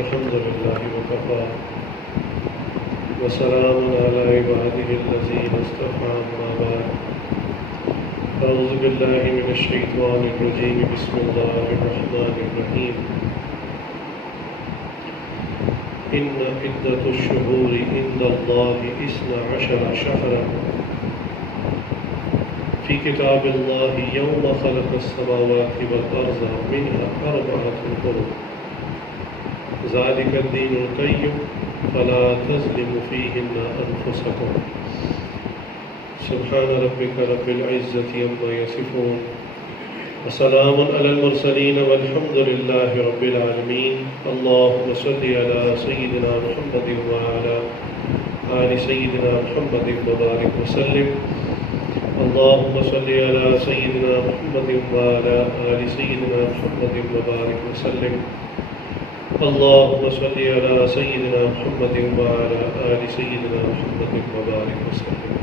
الحمد لله وكفى وسلام على عباده الذين اصطفى أما بعد أعوذ بالله من الشيطان الرجيم بسم الله الرحمن الرحيم إن عدة الشهور عند الله 12 شهرا في كتاب الله يوم خلق السماوات والأرض منها 4 حرم ذلك الدين القيم فلا تظلموا فيهن أنفسكم سبحان ربك رب العزة عما يصفون وسلام على المرسلين والحمد لله رب العالمين اللهم صل على سيدنا محمد وعلى آل سيدنا محمد وبارك وسلم اللهم صل على سيدنا محمد وعلى آل سيدنا محمد وبارك وسلم اللهم صل على سيدنا محمد وعلى آل سيدنا محمد وبارك وسلم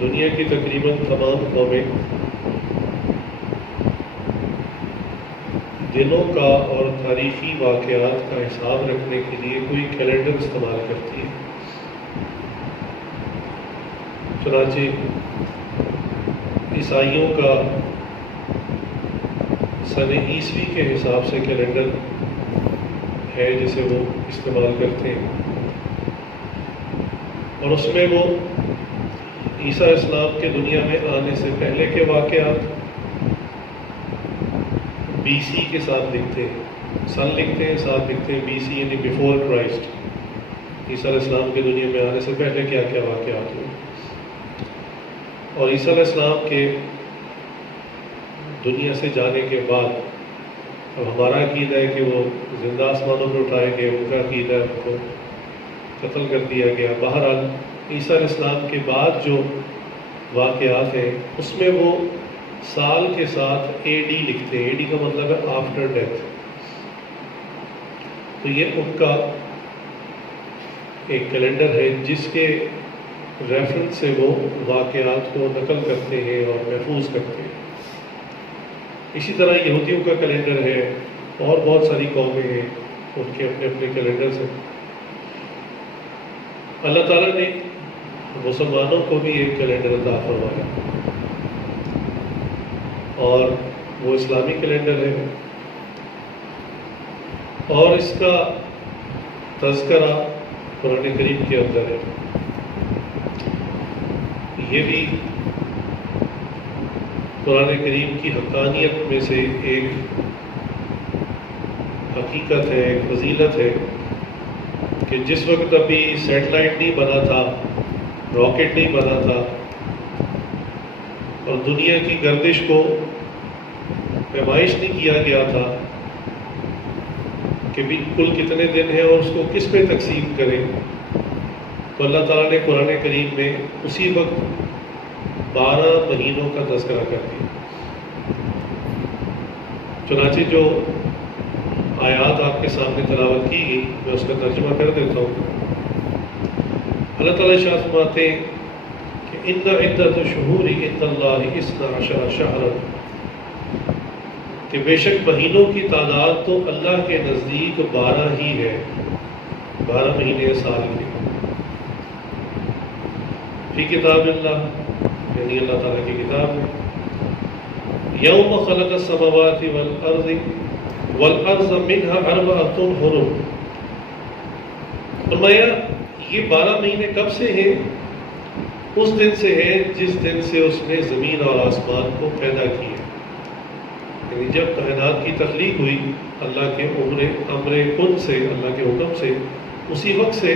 دنیا کی تقریباً تمام قومیں دنوں کا اور تاریخی واقعات کا حساب رکھنے کے لیے کوئی کیلنڈر استعمال کرتی ہے. چنانچہ عیسائیوں کا سن عیسوی کے حساب سے کیلنڈر ہے جسے وہ استعمال کرتے ہیں، اور اس میں وہ عیسیٰ اسلام کے دنیا میں آنے سے پہلے کے واقعات بی سی کے ساتھ لکھتے ہیں، سن لکھتے ہیں، ساتھ لکھتے ہیں بی سی یعنی بیفور کرائسٹ، عیسیٰ علیہ السلام کے دنیا میں آنے سے پہلے کیا کیا واقعات ہوئے. اور عیسیٰ علیہ السلام کے دنیا سے جانے کے بعد اب ہمارا عقیدہ ہے کہ وہ زندہ آسمانوں پہ اٹھائے گئے، ان کا عقیدہ ہے ان کو قتل کر دیا گیا. بہرحال عیسیٰ علیہ السلام کے بعد جو واقعات ہیں اس میں وہ سال کے ساتھ اے ڈی لکھتے ہیں. اے ڈی کا مطلب ہے آفٹر ڈیتھ. تو یہ ان کا ایک کیلنڈر ہے جس کے ریفرنس سے وہ واقعات کو نقل کرتے ہیں اور محفوظ کرتے ہیں. اسی طرح یہودیوں کا کیلنڈر ہے، اور بہت ساری قومیں ہیں ان کے اپنے اپنے کیلنڈرز ہیں. اللہ تعالیٰ نے مسلمانوں کو بھی ایک کیلنڈر عطا فرمایا اور وہ اسلامی کیلنڈر ہے، اور اس کا تذکرہ قرآن کریم کے اندر ہے. یہ بھی قرآن کریم کی حقانیت میں سے ایک حقیقت ہے، ایک فضیلت ہے کہ جس وقت ابھی سیٹلائٹ نہیں بنا تھا، راکٹ نہیں بنا تھا، اور دنیا کی گردش کو پیمائش نہیں کیا گیا تھا کہ بھی کل کتنے دن ہیں اور اس کو کس پہ تقسیم کریں، تو اللہ تعالیٰ نے قرآن کریم میں اسی وقت 12 مہینوں کا تذکرہ کر دیا. چنانچہ جو آیات آپ کے سامنے تلاوت کی گئی میں اس کا ترجمہ کر دیتا ہوں. اللہ تعالیٰ ارشاد فرماتے ہیں کہ ان عدت الشہور عند اللہ 12 شہرا، کہ بے شک مہینوں کی تعداد تو اللہ کے نزدیک 12 ہی ہے، 12 مہینے سال کے. فی کتاب اللہ یعنی اللہ تعالیٰ کی کتاب میں، یوم خلق السماوات والارض منها 4 حرم. فرمایا یہ 12 مہینے کب سے ہیں؟ اس دن سے ہیں جس دن سے اس نے زمین اور آسمان کو پیدا کیا. یعنی جب کائنات کی تخلیق ہوئی اللہ کے امر کن سے، اللہ کے حکم سے، اسی وقت سے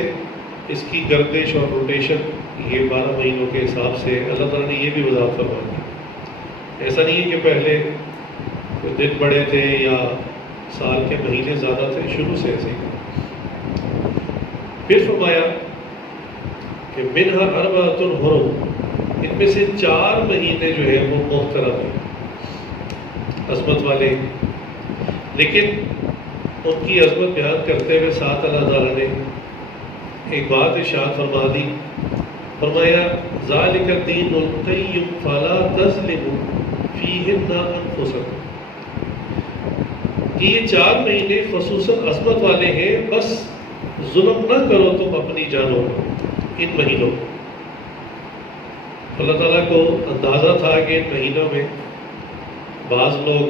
اس کی گردش اور روٹیشن یہ 12 مہینوں کے حساب سے اللہ تعالیٰ نے یہ بھی وضاحت فرما دی. ایسا نہیں ہے کہ پہلے دن بڑے تھے یا سال کے مہینے زیادہ تھے، شروع سے ایسے ہی. پھر فرمایا کہ منہا 4 حرم، ان میں سے 4 مہینے جو ہے وہ محترم ہیں، عظمت والے. لیکن ان کی عظمت بیان کرتے ہوئے ساتھ اللہ تعالیٰ نے ایک بات ارشاد فرما دی، فرمایا ذالک الدین القیم فلا تظلموا فیہن انفسکم، کہ یہ 4 مہینے خصوصاً عصمت والے ہیں، بس ظلم نہ کرو تم اپنی جانوں ان مہینوں میں۔ اللہ تعالیٰ کو اندازہ تھا کہ ان مہینوں میں بعض لوگ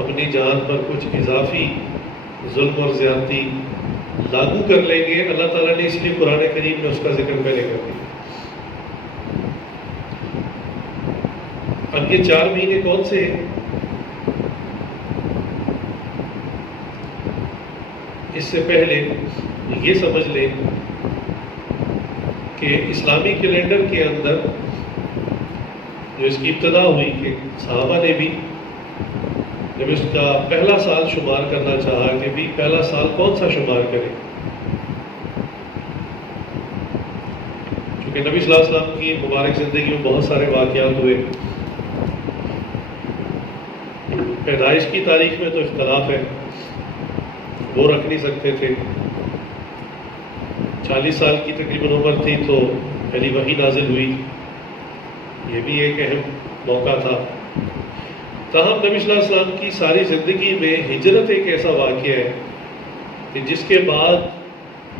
اپنی جان پر کچھ اضافی ظلم اور زیادتی لاگو کر لیں گے۔ اللہ تعالیٰ نے اس لیے قرآن کریم میں اس کا ذکر پہلے کر دیا۔ اب یہ 4 مہینے کون سے ہیں؟ اس سے پہلے یہ سمجھ لیں کہ اسلامی کیلنڈر کے اندر جو اس کی ابتدا ہوئی کہ صحابہ نے بھی جب اس کا پہلا سال شمار کرنا چاہا کہ بھی پہلا سال کون سا شمار کرے، کیونکہ نبی صلی اللہ علیہ وسلم کی مبارک زندگی میں بہت سارے واقعات ہوئے۔ پیدائش کی تاریخ میں تو اختلاف ہے، وہ رکھ نہیں سکتے تھے۔ 40 سال کی تقریباً عمر تھی تو پہلی وحی نازل ہوئی، یہ بھی ایک اہم موقع تھا۔ تاہم نبی صلی اللہ علیہ وسلم کی ساری زندگی میں ہجرت ایک ایسا واقعہ ہے کہ جس کے بعد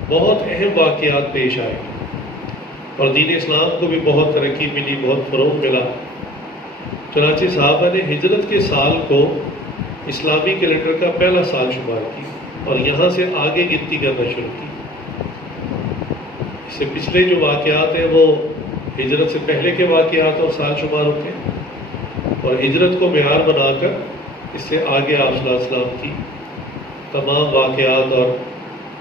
بہت اہم واقعات پیش آئے اور دین اسلام کو بھی بہت ترقی ملی، بہت فروغ ملا۔ چنانچہ صحابہ نے ہجرت کے سال کو اسلامی کیلنڈر کا پہلا سال شمار کی اور یہاں سے آگے گنتی کرنا شروع کی۔ اس سے پچھلے جو واقعات ہیں وہ ہجرت سے پہلے کے واقعات اور سال شمار ہوتے ہیں، اور ہجرت کو معیار بنا کر اس سے آگے آپ صلی اللہ علیہ وسلم کی تمام واقعات اور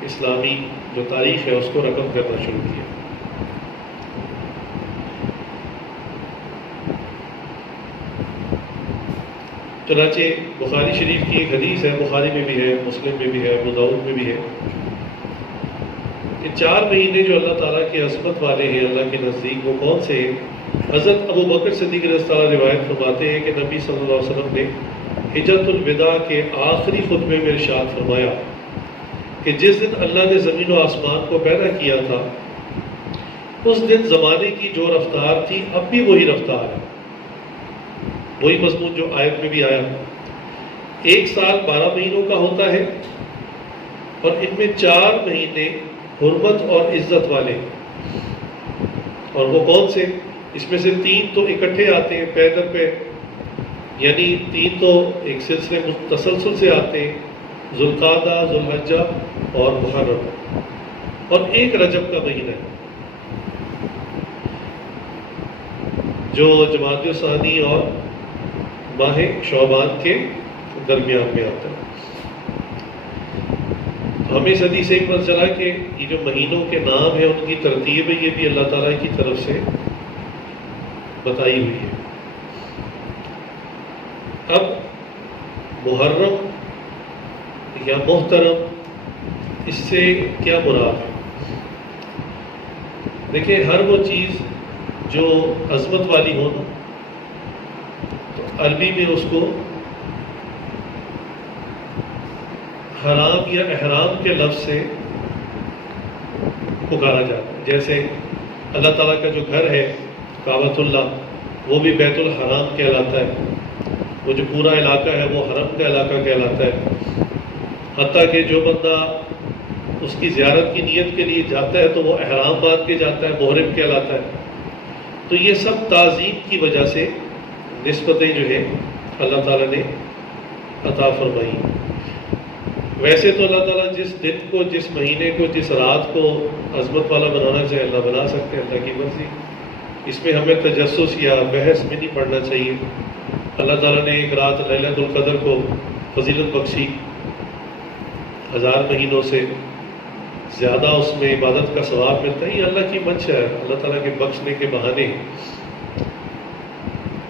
اسلامی جو تاریخ ہے اس کو رقم کرنا شروع کیا۔ چنانچہ بخاری شریف کی ایک حدیث ہے، بخاری میں بھی ہے، مسلم میں بھی ہے، ابو داؤد میں بھی ہے، کہ 4 مہینے جو اللہ تعالیٰ کی عصمت والے ہیں اللہ کے نزدیک وہ کون سے ہیں؟ حضرت ابو بکر صدیق رضی اللہ عنہ روایت فرماتے ہیں کہ نبی صلی اللہ علیہ وسلم نے حجۃ الوداع کے آخری خطبے میں ارشاد فرمایا کہ جس دن اللہ نے زمین و آسمان کو پیدا کیا تھا اس دن زمانے کی جو رفتار تھی اب بھی وہی رفتار ہے، وہی مضمون جو آیت میں بھی آیا۔ 1 سال 12 مہینوں کا ہوتا ہے اور ان میں 4 مہینے حرمت اور عزت والے، اور وہ کون سے؟ اس میں سے 3 تو اکٹھے آتے ہیں پے در پے، یعنی 3 تو ایک سلسلے تسلسل سے آتے ہیں، ذوالقعدہ، ذوالحجہ اور محرم، اور ایک رجب کا مہینہ ہے جو جمادی الثانی اور ماہ شعبان کے درمیان میں آتا ہے۔ ہمیں اس حدیث سے ایک پتہ چلا کہ یہ جو مہینوں کے نام ہیں ان کی ترتیب ہے، یہ بھی اللہ تعالیٰ کی طرف سے بتائی ہوئی ہے۔ اب محرم یا محترم، اس سے کیا مراد ہے؟ دیکھیں، ہر وہ چیز جو عظمت والی ہو نا، تو عربی میں اس کو حرام یا احرام کے لفظ سے پکارا جاتا ہے۔ جیسے اللہ تعالیٰ کا جو گھر ہے کعبۃ اللہ، وہ بھی بیت الحرام کہلاتا ہے، وہ جو پورا علاقہ ہے وہ حرم کا علاقہ کہلاتا ہے۔ حتیٰ کہ جو بندہ اس کی زیارت کی نیت کے لیے جاتا ہے تو وہ احرام باندھ کے جاتا ہے، محرم کہلاتا ہے۔ تو یہ سب تعظیم کی وجہ سے نسبتیں جو ہے اللہ تعالیٰ نے عطا فرمائی۔ ویسے تو اللہ تعالیٰ جس دن کو، جس مہینے کو، جس رات کو عظمت والا بنانا چاہے اللہ بنا سکتے ہیں، اللہ کی مرضی۔ اس میں ہمیں تجسس یا بحث میں نہیں پڑنا چاہیے۔ اللہ تعالیٰ نے ایک رات لیلۃ القدر کو فضیلت بخشی، 1000 مہینوں سے زیادہ اس میں عبادت کا ثواب ملتا ہے، یہ اللہ کی منشا ہے، اللہ تعالیٰ کے بخشنے کے بہانے ہیں۔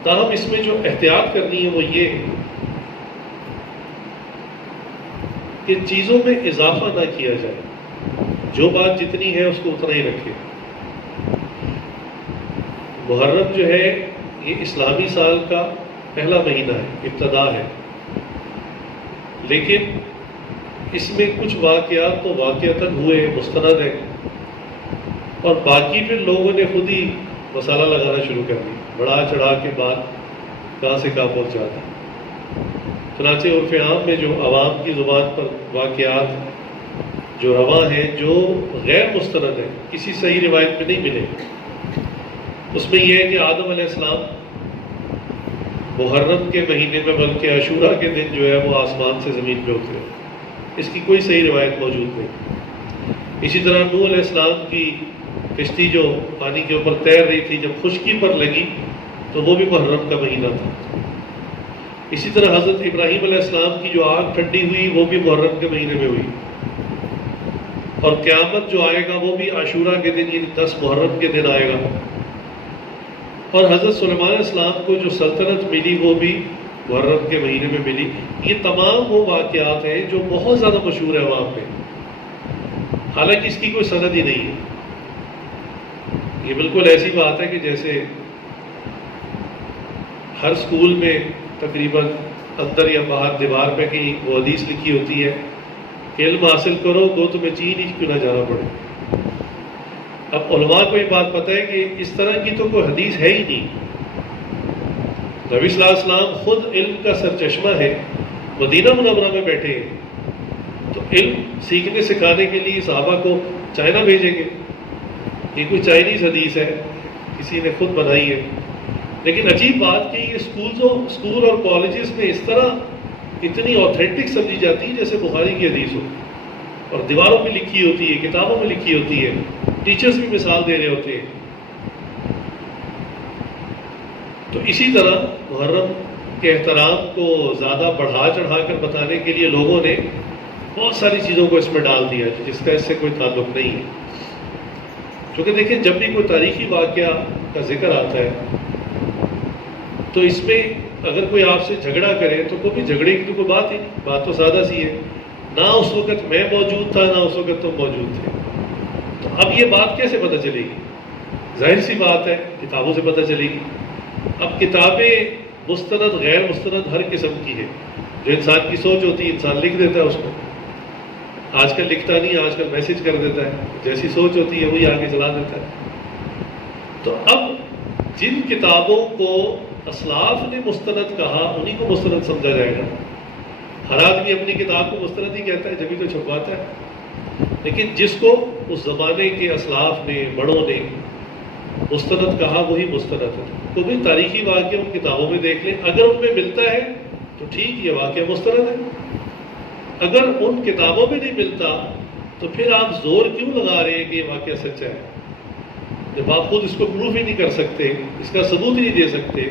تاہم اس میں جو احتیاط کرنی ہے وہ یہ ہے کہ چیزوں میں اضافہ نہ کیا جائے، جو بات جتنی ہے اس کو اتنا ہی رکھے۔ محرم جو ہے یہ اسلامی سال کا پہلا مہینہ ہے، ابتدا ہے، لیکن اس میں کچھ واقعات تو واقعتاً ہوئے، مستند ہیں، اور باقی پھر لوگوں نے خود ہی مسالہ لگانا شروع کر دی، بڑھا چڑھا کے بات کہاں سے کہاں پہنچ جاتا ہے۔ چنانچہ عرف عام میں جو عوام کی زبان پر واقعات جو رواں ہیں، جو غیر مستند ہیں، کسی صحیح روایت میں نہیں ملے، اس میں یہ ہے کہ آدم علیہ السلام محرم کے مہینے میں بلکہ عاشورہ کے دن جو ہے وہ آسمان سے زمین پہ اترے، اس کی کوئی صحیح روایت موجود نہیں۔ اسی طرح نوح علیہ السلام کی کشتی جو پانی کے اوپر تیر رہی تھی، جب خشکی پر لگی تو وہ بھی محرم کا مہینہ تھا۔ اسی طرح حضرت ابراہیم علیہ السلام کی جو آگ ٹھنڈی ہوئی وہ بھی محرم کے مہینے میں ہوئی، اور قیامت جو آئے گا وہ بھی عاشورہ کے دن، یعنی 10 محرم کے دن آئے گا۔ اور حضرت سلیمان علیہ السلام کو جو سلطنت ملی وہ بھی محرم کے مہینے میں ملی۔ یہ تمام وہ واقعات ہیں جو بہت زیادہ مشہور ہے وہاں پہ، حالانکہ اس کی کوئی سند ہی نہیں ہے۔ یہ بالکل ایسی بات ہے کہ جیسے ہر سکول میں تقریباً اندر یا باہر دیوار پہ کہیں وہ حدیث لکھی ہوتی ہے کہ علم حاصل کرو تو تمہیں چین ہی کیوں نہ جانا پڑے۔ اب علماء کو یہ بات پتہ ہے کہ اس طرح کی تو کوئی حدیث ہے ہی نہیں۔ نبی صلی اللہ علیہ وسلم خود علم کا سرچشمہ ہے، مدینہ منورہ میں بیٹھے ہیں، تو علم سیکھنے سکھانے کے لیے صحابہ کو چائنا بھیجیں گے؟ یہ کوئی چائنیز حدیث ہے، کسی نے خود بنائی ہے۔ لیکن عجیب بات کہ یہ اسکول اور کالجز میں اس طرح اتنی اوتھینٹک سمجھی جاتی ہے جیسے بخاری کی حدیث ہو، اور دیواروں پہ لکھی ہوتی ہے، کتابوں میں لکھی ہوتی ہے، ٹیچرز بھی مثال دے رہے ہوتے ہیں۔ تو اسی طرح محرم کے احترام کو زیادہ بڑھا چڑھا کر بتانے کے لیے لوگوں نے بہت ساری چیزوں کو اس میں ڈال دیا جس کا اس سے کوئی تعلق نہیں ہے۔ کیونکہ دیکھیں، جب بھی کوئی تاریخی واقعہ کا ذکر آتا ہے تو اس میں اگر کوئی آپ سے جھگڑا کرے تو کوئی جھگڑے کی تو کوئی بات ہی نہیں، بات تو سادہ سی ہے، نہ اس وقت میں موجود تھا نہ اس وقت تم موجود تھے، تو اب یہ بات کیسے پتہ چلے گی؟ ظاہر سی بات ہے کتابوں سے پتہ چلے گی۔ اب کتابیں مستند غیر مستند ہر قسم کی ہے، جو انسان کی سوچ ہوتی ہے انسان لکھ دیتا ہے اس کو، آج کل لکھتا نہیں، آج کل میسج کر دیتا ہے، جیسی سوچ ہوتی ہے وہی آگے چلا دیتا ہے۔ تو اب جن کتابوں کو اسلاف نے مستند کہا انہی کو مستند سمجھا جائے گا۔ ہر آدمی اپنی کتاب کو مستند ہی کہتا ہے جبھی تو چھپواتا ہے، لیکن جس کو اس زمانے کے اسلاف نے، بڑوں نے مستند کہا وہی مستند ہے۔ تو بھی تاریخی واقعہ ان کتابوں میں دیکھ لیں، اگر ان میں ملتا ہے تو ٹھیک، یہ واقعہ مستند ہے۔ اگر ان کتابوں میں نہیں ملتا تو پھر آپ زور کیوں لگا رہے ہیں کہ یہ واقعہ سچا ہے؟ جب آپ خود اس کو پروف ہی نہیں کر سکتے، اس کا ثبوت ہی نہیں دے سکتے،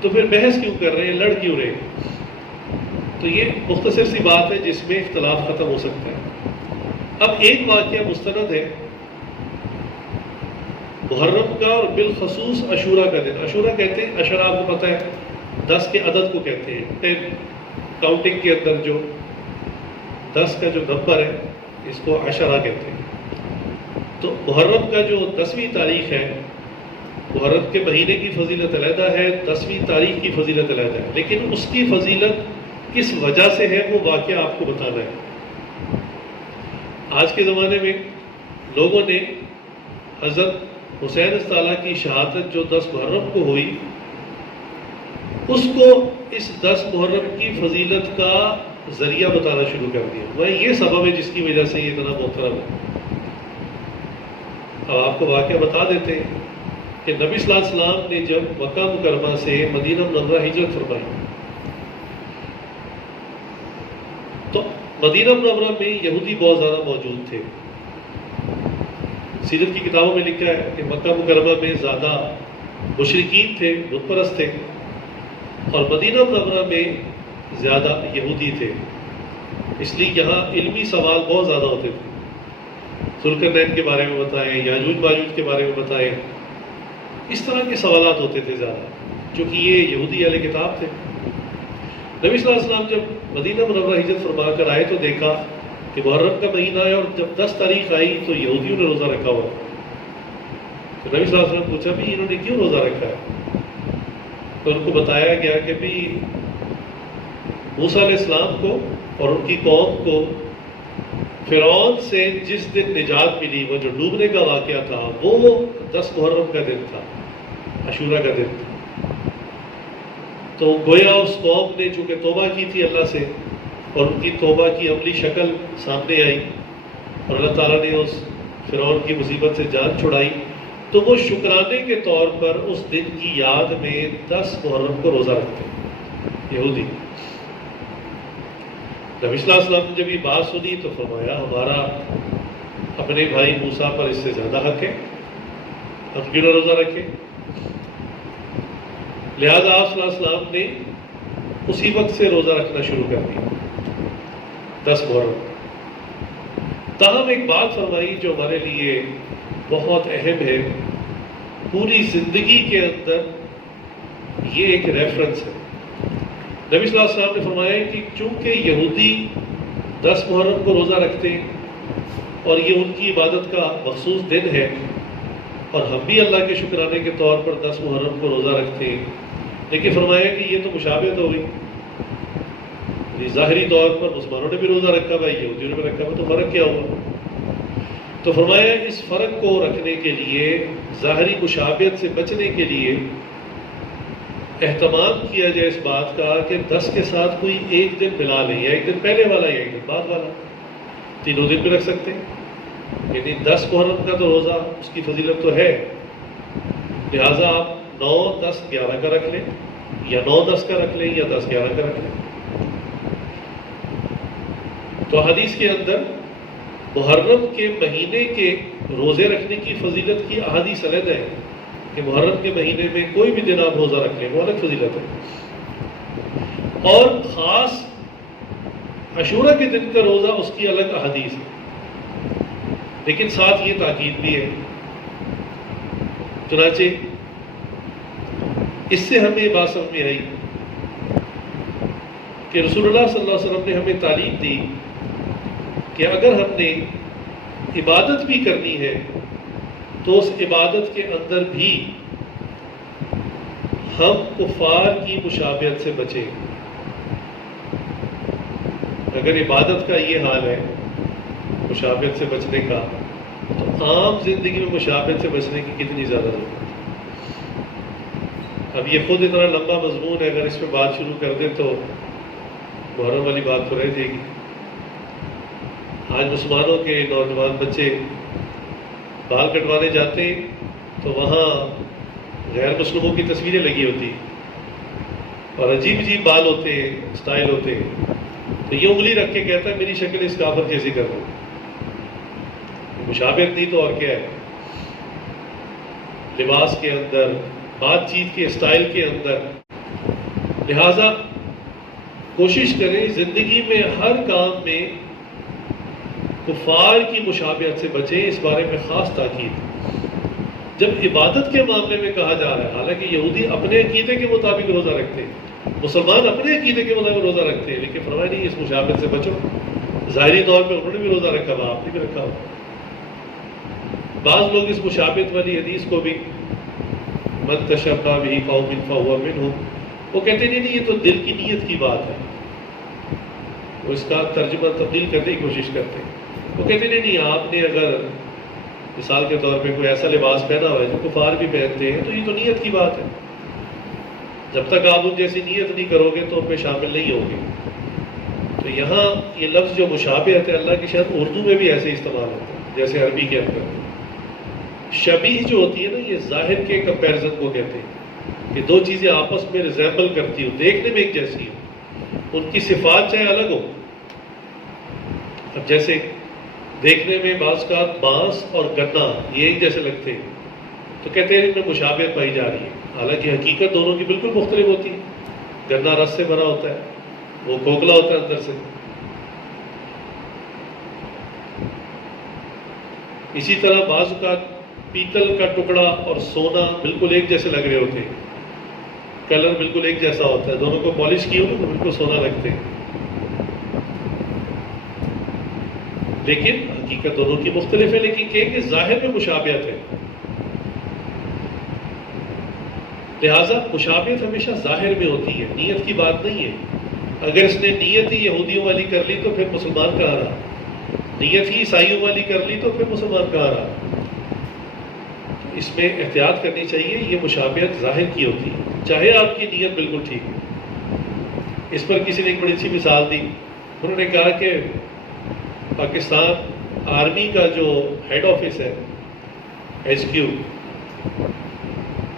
تو پھر بحث کیوں کر رہے ہیں، لڑ کیوں رہے ہیں؟ تو یہ مختصر سی بات ہے جس میں اختلاف ختم ہو سکتا ہے۔ اب ایک واقعہ مستند ہے محرم کا، اور بالخصوص عاشورہ کا دن۔ عاشورہ کہتے ہیں، عشرہ آپ کو پتہ ہے 10 کے عدد کو کہتے ہیں، 10 کاؤنٹنگ کے اندر جو 10 کا جو نمبر ہے اس کو عشرہ کہتے ہیں۔ تو محرم کا جو 10ویں تاریخ ہے، محرم کے مہینے کی فضیلت علیحدہ ہے، 10ویں تاریخ کی فضیلت علیحدہ ہے، لیکن اس کی فضیلت کس وجہ سے ہے وہ واقعہ آپ کو بتانا ہے۔ آج کے زمانے میں لوگوں نے حضرت حسین تعالیٰ کی شہادت جو 10 محرم کو ہوئی، اس کو اس 10 محرم کی فضیلت کا ذریعہ بتانا شروع کر دیا۔ وہ یہ سبب ہے جس کی وجہ سے یہ اتنا محترم ہے۔ اب آپ کو واقعہ بتا دیتے ہیں کہ نبی صلی اللہ علیہ وسلم نے جب مکہ مکرمہ سے مدینہ منورہ ہجرت فرمائی تو مدینہ منورہ میں یہودی بہت زیادہ موجود تھے۔ سیرت کی کتابوں میں لکھا ہے کہ مکہ مکرمہ میں زیادہ مشرکین تھے، بت پرست تھے، اور مدینہ منورہ میں زیادہ یہودی تھے، اس لیے یہاں علمی سوال بہت زیادہ ہوتے تھے۔ ذوالقرنین کے بارے میں بتائیں، یاجوج ماجوج کے بارے میں بتائیں، اس طرح کے سوالات ہوتے تھے زیادہ، چونکہ یہ یہودی اہل کتاب تھے۔ نبی صلی اللہ علیہ وسلم جب مدینہ منورہ ہجرت فرما کر آئے تو دیکھا کہ محرم کا مہینہ ہے، اور جب 10 تاریخ آئی تو یہودیوں نے روزہ رکھا ہوا۔ تو نبی صلی اللہ علیہ وسلم پوچھا بھی انہوں نے کیوں روزہ رکھا ہے؟ تو ان کو بتایا گیا کہ بھی موسیٰ علیہ السلام کو اور ان کی قوم کو فرعون سے جس دن نجات ملی، وہ جو ڈوبنے کا واقعہ تھا، وہ 10 محرم کا دن تھا، عاشورہ کا دن تھا۔ تو گویا اس قوم نے چونکہ توبہ کی تھی اللہ سے، اور ان کی توبہ کی عملی شکل سامنے آئی، اور اللہ تعالیٰ نے اس فرعون کی مصیبت سے جان چھڑائی، تو وہ شکرانے کے طور پر اس دن کی یاد میں 10 محرم کو روزہ رکھتے ہیں یہودی۔ نبی صلی اللہ علیہ وسلم نے جب یہ بات سنی تو فرمایا ہمارا اپنے بھائی موسیٰ پر اس سے زیادہ حق ہے، ہم کیوں نہ روزہ رکھیں؟ لہذا آپ صلی اللہ علیہ وسلم نے اسی وقت سے روزہ رکھنا شروع کر دیا 10 محرم۔ تاہم ایک بات فرمائی جو ہمارے لیے بہت اہم ہے، پوری زندگی کے اندر یہ ایک ریفرنس ہے۔ نبی صلی اللہ علیہ وسلم نے فرمایا کہ چونکہ یہودی 10 محرم کو روزہ رکھتے ہیں اور یہ ان کی عبادت کا مخصوص دن ہے، اور ہم بھی اللہ کے شکرانے کے طور پر 10 محرم کو روزہ رکھتے ہیں، لیکن فرمایا کہ یہ تو مشابہت ہو گئی، ظاہری طور پر مسلمانوں نے بھی روزہ رکھا بھائی، یہودیوں نے بھی رکھا ہوا، تو فرق کیا ہوگا؟ تو فرمایا اس فرق کو رکھنے کے لیے، ظاہری مشابہت سے بچنے کے لیے اہتمام کیا جائے اس بات کا کہ 10 کے ساتھ کوئی ایک دن ملا لیں، یا ایک دن پہلے والا یا ایک دن بعد والا، تینوں دن بھی رکھ سکتے ہیں۔ یعنی 10 محرم کا تو روزہ اس کی فضیلت تو ہے، لہٰذا آپ 9، 10، 11 کا رکھ لیں، یا 9، 10 کا رکھ لیں، یا 10، 11 کا رکھ لیں۔ تو حدیث کے اندر محرم کے مہینے کے روزے رکھنے کی فضیلت کی احادیث علیحدہ ہے کہ محرم کے مہینے میں کوئی بھی دن آپ روزہ رکھ لیں، وہ الگ فضیلت ہے، اور خاص عاشوراء کے دن کا روزہ اس کی الگ احادیث ہے، لیکن ساتھ یہ تاکید بھی ہے۔ چنانچہ اس سے ہمیں بات سمجھ میں آئی کہ رسول اللہ صلی اللہ علیہ وسلم نے ہمیں تعلیم دی کہ اگر ہم نے عبادت بھی کرنی ہے تو اس عبادت کے اندر بھی ہم کفار کی مشابہت سے بچیں۔ اگر عبادت کا یہ حال ہے مشابہت سے بچنے کا، تو عام زندگی میں مشابہت سے بچنے کی کتنی زیادہ ضرورت ہے۔ اب یہ خود اتنا لمبا مضمون ہے، اگر اس پہ بات شروع کر دیں تو محرم والی بات تو رہ جائے گی۔ آج مسلمانوں کے نوجوان بچے بال کٹوانے جاتے ہیں تو وہاں غیر مسلموں کی تصویریں لگی ہوتی اور عجیب عجیب بال ہوتے ہیں، اسٹائل ہوتے ہیں، تو یہ انگلی رکھ کے کہتا ہے میری شکل اس کافر جیسی کر دو۔ مشابہت نہیں تو اور کیا ہے؟ لباس کے اندر، بات چیت کے اسٹائل کے اندر۔ لہٰذا کوشش کریں زندگی میں ہر کام میں کفار کی مشابہت سے بچیں، اس بارے میں خاص تاکید۔ جب عبادت کے معاملے میں کہا جا رہا ہے، حالانکہ یہودی اپنے عقیدے کے مطابق روزہ رکھتے ہیں، مسلمان اپنے عقیدے کے مطابق روزہ رکھتے ہیں، لیکن فرمایا نہیں اس مشابہت سے بچو۔ ظاہری طور پہ انہوں نے بھی روزہ رکھا ہوا، آپ نے بھی رکھا ہوا۔ بعض لوگ اس مشابہت والی حدیث کو بھی من تشبہ بہ قوم فہو منہم، وہ کہتے نہیں یہ تو دل کی نیت کی بات ہے، وہ اس کا ترجمہ تبدیل کرنے کی کوشش کرتے ہیں۔ وہ کہتے نہیں آپ نے اگر مثال کے طور پہ کوئی ایسا لباس پہنا ہوا ہے جو کفار بھی پہنتے ہیں تو یہ تو نیت کی بات ہے، جب تک آپ ان جیسی نیت نہیں کرو گے تو ان میں شامل نہیں ہوگے۔ تو یہاں یہ لفظ جو مشابہت ہے، اللہ کی شاید اردو میں بھی ایسے استعمال ہوتا ہے جیسے عربی کے اندر۔ شبیہ جو ہوتی ہے نا، یہ ظاہر کے کمپیرزن کو کہتے ہیں کہ دو چیزیں آپس میں ریزیمبل کرتی ہوں، دیکھنے میں ایک جیسی ہوں، ان کی صفات چاہے الگ ہو۔ اب جیسے دیکھنے میں بعض کا بانس اور گنا یہ ایک جیسے لگتے ہیں تو کہتے ہیں ان میں مشابہت پائی جا رہی ہے، حالانکہ حقیقت دونوں کی بالکل مختلف ہوتی ہے۔ گنا رس سے بھرا ہوتا ہے، وہ کھوکھلا ہوتا ہے اندر سے۔ اسی طرح بعض کا پیتل کا ٹکڑا اور سونا بالکل ایک جیسے لگ رہے ہوتے ہیں، کلر بالکل ایک جیسا ہوتا ہے، دونوں کو پالش کیے ہو تو بالکل سونا لگتے ہیں، لیکن حقیقت دونوں کی مختلف ہے، لیکن کہیں گے ظاہر میں مشابہت ہے۔ لہٰذا مشابہت ہمیشہ ظاہر میں ہوتی ہے، نیت کی بات نہیں ہے۔ اگر اس نے نیت ہی یہودیوں والی کر لی تو پھر مسلمان کہاں رہا، نیت ہی عیسائیوں والی کر لی تو پھر مسلمان کہاں رہا۔ اس میں احتیاط کرنی چاہیے، یہ مشابہت ظاہر کی ہوتی ہے، چاہے آپ کی نیت بالکل ٹھیک ہے۔ اس پر کسی نے ایک بڑی سی مثال دی. انہوں نے کہا کہ پاکستان آرمی کا جو ہیڈ آفس ہے HQ،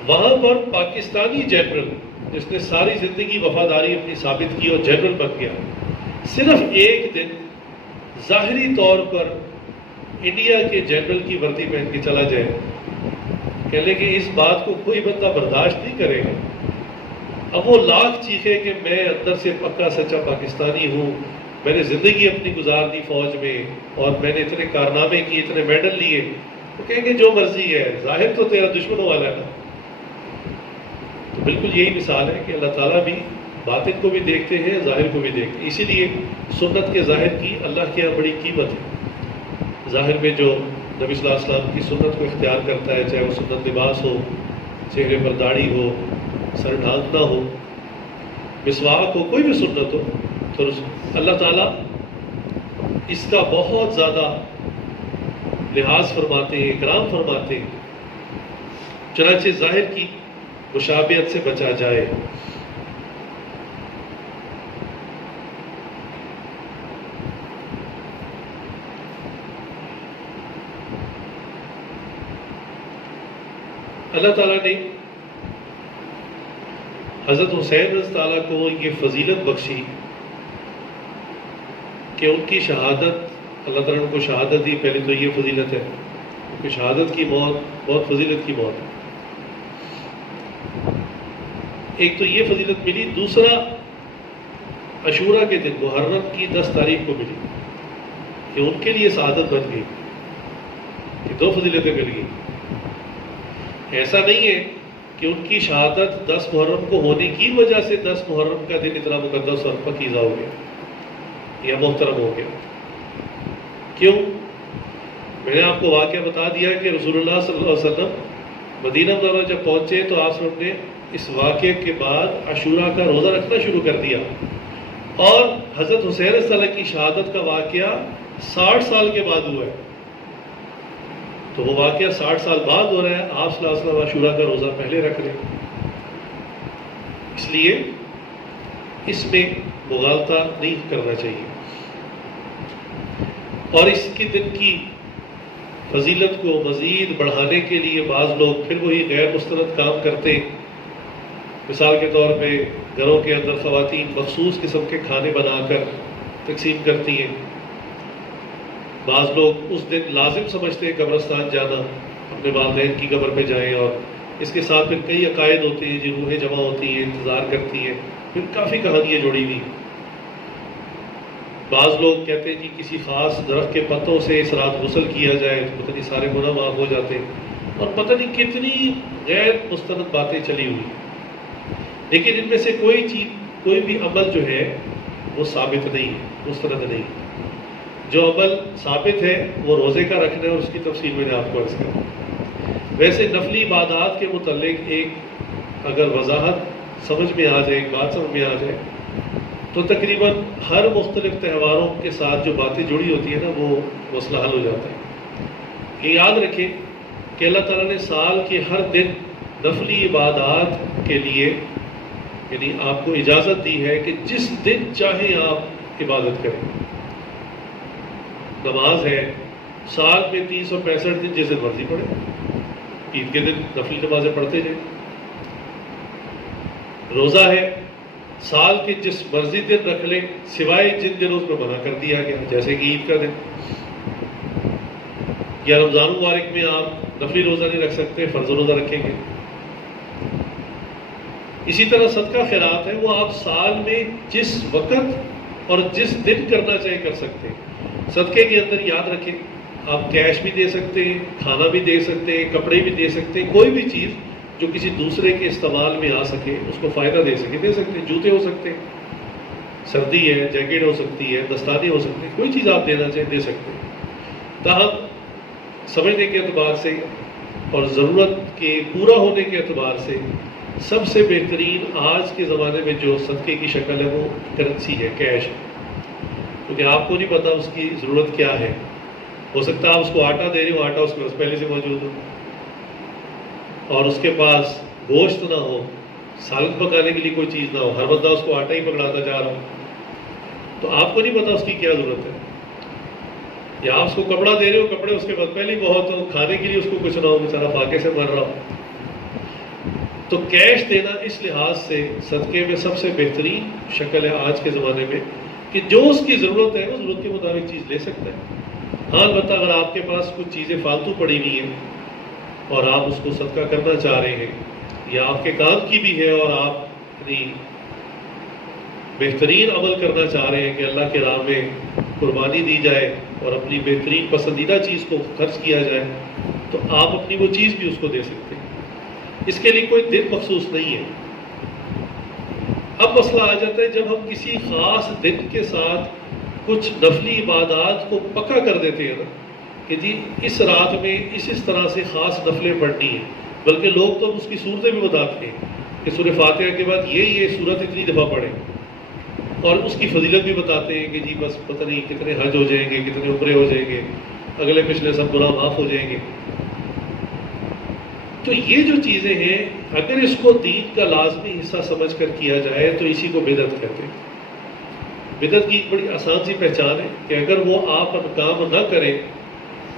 وہاں پر پاکستانی جنرل جس نے ساری زندگی وفاداری اپنی ثابت کی اور جنرل بن گیا، صرف ایک دن ظاہری طور پر انڈیا کے جنرل کی وردی پہن کے چلا جائے، کہنے کہ اس بات کو کوئی بندہ برداشت نہیں کرے گا. اب وہ لاکھ چیخے کہ میں اندر سے پکا سچا پاکستانی ہوں، میں نے زندگی اپنی گزار دی فوج میں اور میں نے اتنے کارنامے کیے، اتنے میڈل لیے، تو کہیں گے جو مرضی ہے، ظاہر تو تیرا دشمنوں والا ہے نا. تو بالکل یہی مثال ہے کہ اللہ تعالیٰ بھی باطن کو بھی دیکھتے ہیں، ظاہر کو بھی دیکھتے ہیں. اسی لیے سنت کے ظاہر کی اللہ کے یہاں بڑی قیمت ہے. ظاہر میں جو نبی صلی اللہ علیہ وسلم کی سنت کو اختیار کرتا ہے، چاہے وہ سنت لباس ہو، چہرے پر داڑھی ہو، سر ڈھانکنا ہو، مسواک ہو، کوئی بھی سنت ہو، تو اللہ تعالیٰ اس کا بہت زیادہ لحاظ فرماتے ہیں، اکرام فرماتے ہیں. چنانچہ ظاہر کی مشابہت سے بچا جائے. اللہ تعالیٰ نے حضرت حسین رضی اللہ کو یہ فضیلت بخشی کہ ان کی شہادت، اللہ تعالیٰ نے ان کو شہادت دی. پہلے تو یہ فضیلت ہے کہ شہادت کی موت بہت فضیلت کی موت ہے. ایک تو یہ فضیلت ملی، دوسرا عاشوراء کے دن محرم کی 10 تاریخ کو ملی کہ ان کے لیے سعادت بن گئی، کہ 2 فضیلتیں مل گئی. ایسا نہیں ہے کہ ان کی شہادت 10 محرم کو ہونے کی وجہ سے 10 محرم کا دن اتنا مقدس اور پاکیزہ ہو گیا یا محترم ہو گیا. کیوں؟ میں نے آپ کو واقعہ بتا دیا کہ رسول اللہ صلی اللہ علیہ وسلم مدینہ منورہ جب پہنچے تو آپ نے اس واقعے کے بعد عاشوراء کا روزہ رکھنا شروع کر دیا. اور حضرت حسین رضی اللہ عنہ کی شہادت کا واقعہ 60 سال کے بعد ہوا ہے. تو وہ واقعہ 60 سال بعد ہو رہا ہے، آپ صلی اللہ علیہ وسلم عاشوراء کا روزہ پہلے رکھ لیں. اس لیے اس میں مغالطہ نہیں کرنا چاہیے. اور اس کے دن کی فضیلت کو مزید بڑھانے کے لیے بعض لوگ پھر وہی غیر مستند کام کرتے ہیں. مثال کے طور پہ گھروں کے اندر خواتین مخصوص قسم کے کھانے بنا کر تقسیم کرتی ہیں. بعض لوگ اس دن لازم سمجھتے ہیں قبرستان جانا، اپنے والدین کی قبر پہ جائیں، اور اس کے ساتھ پھر کئی عقائد ہوتے ہیں، جو روحیں جمع ہوتی ہیں، انتظار کرتی ہیں، پھر کافی کہانیاں جڑی ہوئی. بعض لوگ کہتے ہیں کہ کسی خاص درخت کے پتوں سے اس رات غسل کیا جائے تو پتہ نہیں سارے گناہ معاف ہو جاتے ہیں، اور پتہ نہیں کتنی غیر مستند باتیں چلی ہوئی. لیکن ان میں سے کوئی بھی عمل جو ہے وہ ثابت نہیں ہے، مستند نہیں. جو عمل ثابت ہے وہ روزے کا رکھنا ہے، اور اس کی تفصیل میں نے آپ کو عرض کیا. ویسے نفلی عبادات کے متعلق ایک اگر وضاحت سمجھ میں آ جائے، ایک بات سمجھ میں آ جائے، تو تقریباً ہر مختلف تہواروں کے ساتھ جو باتیں جڑی ہوتی ہیں نا وہ مسئلہ حل ہو جاتا ہے. یہ یاد رکھیں کہ اللہ تعالیٰ نے سال کے ہر دن نفلی عبادات کے لیے یعنی آپ کو اجازت دی ہے کہ جس دن چاہیں آپ عبادت کریں. نماز ہے سال میں 365 دن، جس دن مرضی پڑھیں. عید کے دن نفلی نمازیں پڑھتے جائیں. روزہ ہے سال کے جس مرضی دن رکھ لیں، سوائے جن دنوں میں منع کر دیا گیا، جیسے کہ عید کا دن یا رمضان مبارک میں آپ نفلی روزہ نہیں رکھ سکتے، فرض روزہ رکھیں گے. اسی طرح صدقہ خیرات ہے، وہ آپ سال میں جس وقت اور جس دن کرنا چاہے کر سکتے ہیں. صدقے کے اندر یاد رکھیں آپ کیش بھی دے سکتے ہیں، کھانا بھی دے سکتے ہیں، کپڑے بھی دے سکتے ہیں، کوئی بھی چیز جو کسی دوسرے کے استعمال میں آ سکے، اس کو فائدہ دے سکے، دے سکتے ہیں. جوتے ہو سکتے ہیں، سردی ہے جیکٹ ہو سکتی ہے، دستانے ہو سکتے ہیں، کوئی چیز آپ دینا چاہیں دے سکتے ہیں. تاہم سمجھنے کے اعتبار سے اور ضرورت کے پورا ہونے کے اعتبار سے سب سے بہترین آج کے زمانے میں جو صدقے کی شکل ہے وہ کرنسی ہے، کیش. کیونکہ آپ کو نہیں پتا اس کی ضرورت کیا ہے. ہو سکتا ہے آپ اس کو آٹا دے رہے ہو، آٹا اس کے پاس پہلے سے موجود ہو، اور اس کے پاس گوشت نہ ہو، سالن پکانے کے لیے کوئی چیز نہ ہو، ہر بندہ اس کو آٹا ہی پکڑاتا جا رہا ہو، تو آپ کو نہیں پتا اس کی کیا ضرورت ہے. یا آپ اس کو کپڑا دے رہے ہو، کپڑے اس کے بعد پہلے ہی بہت ہو، کھانے کے لیے اس کو کچھ نہ ہو، بیچارہ فاقے سے مر رہا ہو. تو کیش دینا اس لحاظ سے صدقے میں سب سے بہترین شکل ہے آج کے زمانے میں کہ جو اس کی ضرورت ہے وہ ضرورت کے مطابق چیز لے سکتا ہے. ہاں البتہ اگر آپ کے پاس کچھ چیزیں فالتو پڑی ہوئی ہیں اور آپ اس کو صدقہ کرنا چاہ رہے ہیں، یا آپ کے کام کی بھی ہے اور آپ اپنی بہترین عمل کرنا چاہ رہے ہیں کہ اللہ کے راہ میں قربانی دی جائے اور اپنی بہترین پسندیدہ چیز کو خرچ کیا جائے، تو آپ اپنی وہ چیز بھی اس کو دے سکتے ہیں. اس کے لیے کوئی دن مخصوص نہیں ہے. اب مسئلہ آ جاتا ہے جب ہم کسی خاص دن کے ساتھ کچھ نفلی عبادات کو پکا کر دیتے ہیں نا کہ جی اس رات میں اس طرح سے خاص نفلیں پڑھنی ہیں، بلکہ لوگ تو اس کی صورتیں بھی بتاتے ہیں کہ سورہ فاتحہ کے بعد یہ صورت اتنی دفعہ پڑھیں، اور اس کی فضیلت بھی بتاتے ہیں کہ جی بس پتہ نہیں کتنے حج ہو جائیں گے، کتنے عمرے ہو جائیں گے، اگلے پچھلے سب گناہ معاف ہو جائیں گے. تو یہ جو چیزیں ہیں اگر اس کو دین کا لازمی حصہ سمجھ کر کیا جائے تو اسی کو بدعت کہتے ہیں. بدعت کی ایک بڑی آسان سی پہچان ہے کہ اگر وہ آپ کام نہ کریں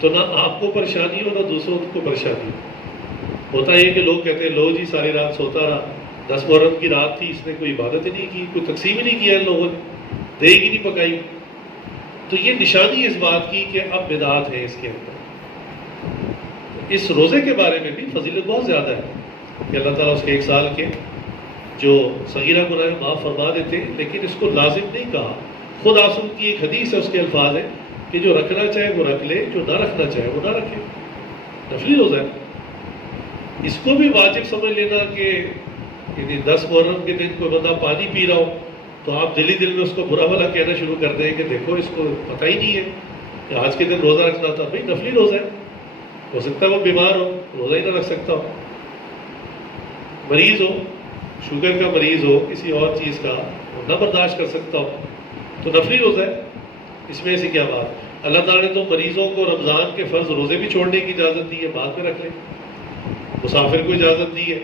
تو نہ آپ کو پریشانی ہو نہ دوسروں کو پریشانی ہو. ہوتا ہے کہ لوگ کہتے ہیں لو جی ساری رات سوتا رہا، 10 محرم کی رات تھی، اس نے کوئی عبادت ہی نہیں کی، کوئی تقسیم ہی نہیں کیا ان لوگوں نے، دیگ ہی نہیں پکائی. تو یہ نشانی اس بات کی کہ اب بدعات ہے اس کے اندر. اس روزے کے بارے میں بھی فضیلت بہت زیادہ ہے کہ اللہ تعالیٰ اس کے 1 سال کے جو صغیرہ گناہ معاف فرما دیتے، لیکن اس کو لازم نہیں کہا. خود آسم کی ایک حدیث ہے، اس کے الفاظ ہیں کہ جو رکھنا چاہے وہ رکھ لے، جو نہ رکھنا چاہے وہ نہ رکھے. نفلی روزہ ہے. اس کو بھی واجب سمجھ لینا کہ 10 محرم کے دن کوئی بندہ پانی پی رہا ہو تو آپ دل ہی دل میں اس کو برا بھلا کہنا شروع کر دیں کہ دیکھو اس کو پتہ ہی نہیں ہے کہ آج کے دن روزہ رکھنا تھا. بھائی نفلی روزہ ہے، ہو سکتا ہے وہ بیمار ہو، روزہ ہی نہ رکھ سکتا ہو، مریض ہو، شوگر کا مریض ہو، کسی اور چیز کا وہ نہ برداشت کر سکتا ہو، تو نفلی روزہ ہے. اس میں ایسی کیا بات؟ اللہ تعالیٰ نے تو مریضوں کو رمضان کے فرض روزے بھی چھوڑنے کی اجازت دی ہے، بعد میں رکھ لیں. مسافر کو اجازت دی ہے،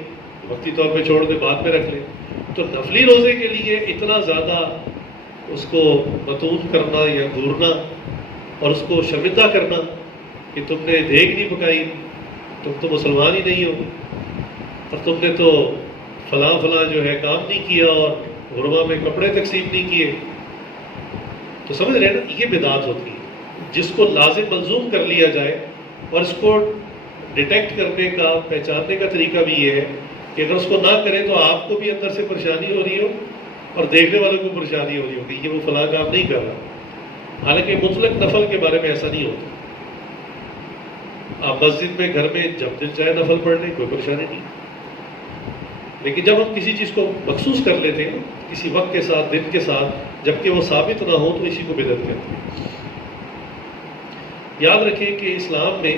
وقتی طور پہ چھوڑ دے، بعد میں رکھ لیں. تو نفلی روزے کے لیے اتنا زیادہ اس کو متون کرنا یا گورنا اور اس کو شرمندہ کرنا کہ تم نے دیگ نہیں پکائی، تم تو مسلمان ہی نہیں ہو، اور تم نے تو فلاں فلاں جو ہے کام نہیں کیا اور غربا میں کپڑے تقسیم نہیں کیے، تو سمجھ رہے ہیں نا. یہ بدعت ہوتی ہے جس کو لازم ملزوم کر لیا جائے. اور اس کو ڈیٹیکٹ کرنے کا، پہچاننے کا طریقہ بھی یہ ہے کہ اگر اس کو نہ کریں تو آپ کو بھی اندر سے پریشانی ہو رہی ہو اور دیکھنے والوں کو پریشانی ہو رہی ہو کہ یہ وہ فلاں کام نہیں کر رہا. حالانکہ مطلق نفل کے بارے میں ایسا نہیں ہوتا. آپ مسجد میں گھر میں جب دل چاہے نفل پڑھ لیں، کوئی پریشانی نہیں. لیکن جب ہم کسی چیز کو مخصوص کر لیتے ہیں کسی وقت کے ساتھ، دن کے ساتھ، جبکہ وہ ثابت نہ ہو، تو اسی کو بدعت کہتے ہیں. یاد رکھیں کہ اسلام میں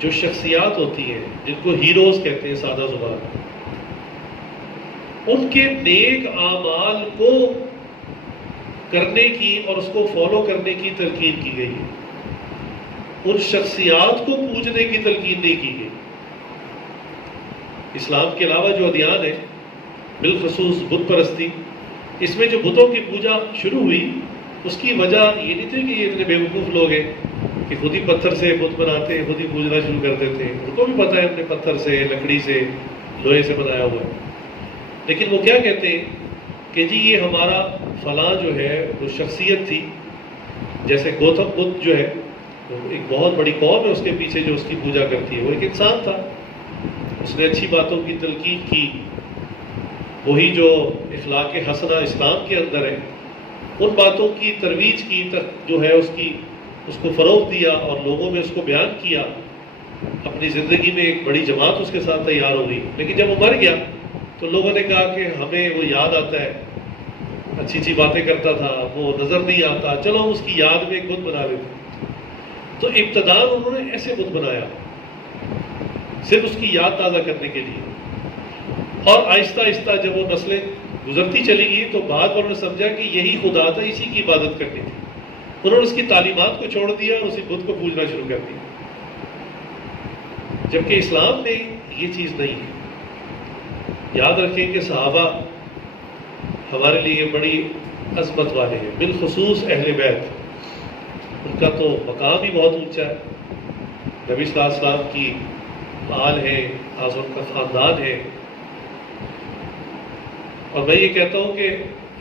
جو شخصیات ہوتی ہیں جن کو ہیروز کہتے ہیں سادہ زبان، ان کے نیک اعمال کو کرنے کی اور اس کو فالو کرنے کی تلقین کی گئی ہے. ان شخصیات کو پوجنے کی تلقین نہیں کی گئی. اسلام کے علاوہ جو ادیان ہے، بالخصوص بت پرستی، اس میں جو بتوں کی پوجا شروع ہوئی اس کی وجہ یہ نہیں تھی کہ یہ اتنے بیوقوف لوگ ہیں کہ خود ہی پتھر سے بت بناتے ہیں، خود ہی پوجنا شروع کر دیتے ہیں. ان کو بھی پتہ ہے اپنے پتھر سے، لکڑی سے، لوہے سے بنایا ہوا ہے. لیکن وہ کیا کہتے ہیں کہ جی یہ ہمارا فلاں جو ہے وہ شخصیت تھی. جیسے گوتم بدھ جو ہے ایک بہت بڑی قوم ہے، اس کے پیچھے جو اس کی پوجا کرتی ہے، وہ ایک انسان تھا. اس نے اچھی باتوں کی تلقین کی، وہی جو اخلاق حسنہ اسلام کے اندر ہے ان باتوں کی ترویج کی، جو ہے اس کو فروغ دیا اور لوگوں میں اس کو بیان کیا. اپنی زندگی میں ایک بڑی جماعت اس کے ساتھ تیار ہو گئی. لیکن جب وہ مر گیا تو لوگوں نے کہا کہ ہمیں وہ یاد آتا ہے، اچھی اچھی باتیں کرتا تھا، وہ نظر نہیں آتا، چلو ہم اس کی یاد میں ایک بت بنا لیتے. تو ابتداء انہوں نے ایسے بت بنایا صرف اس کی یاد تازہ کرنے کے لیے. اور آہستہ آہستہ جب وہ نسلیں گزرتی چلی گئی تو بعد میں انہوں نے سمجھا کہ یہی خدا تھا، اسی کی عبادت کرنی تھی. انہوں نے اس کی تعلیمات کو چھوڑ دیا اور اسی بت کو پوجنا شروع کر دیا. جبکہ اسلام میں یہ چیز نہیں ہے. یاد رکھیں کہ صحابہ ہمارے لیے بڑی عظمت والے ہیں، بالخصوص اہل بیت، ان کا تو مقام ہی بہت اونچا ہے. نبی صلی اللہ علیہ وسلم کی آل ہے، آج ان کا خاندان ہے. اور میں یہ کہتا ہوں کہ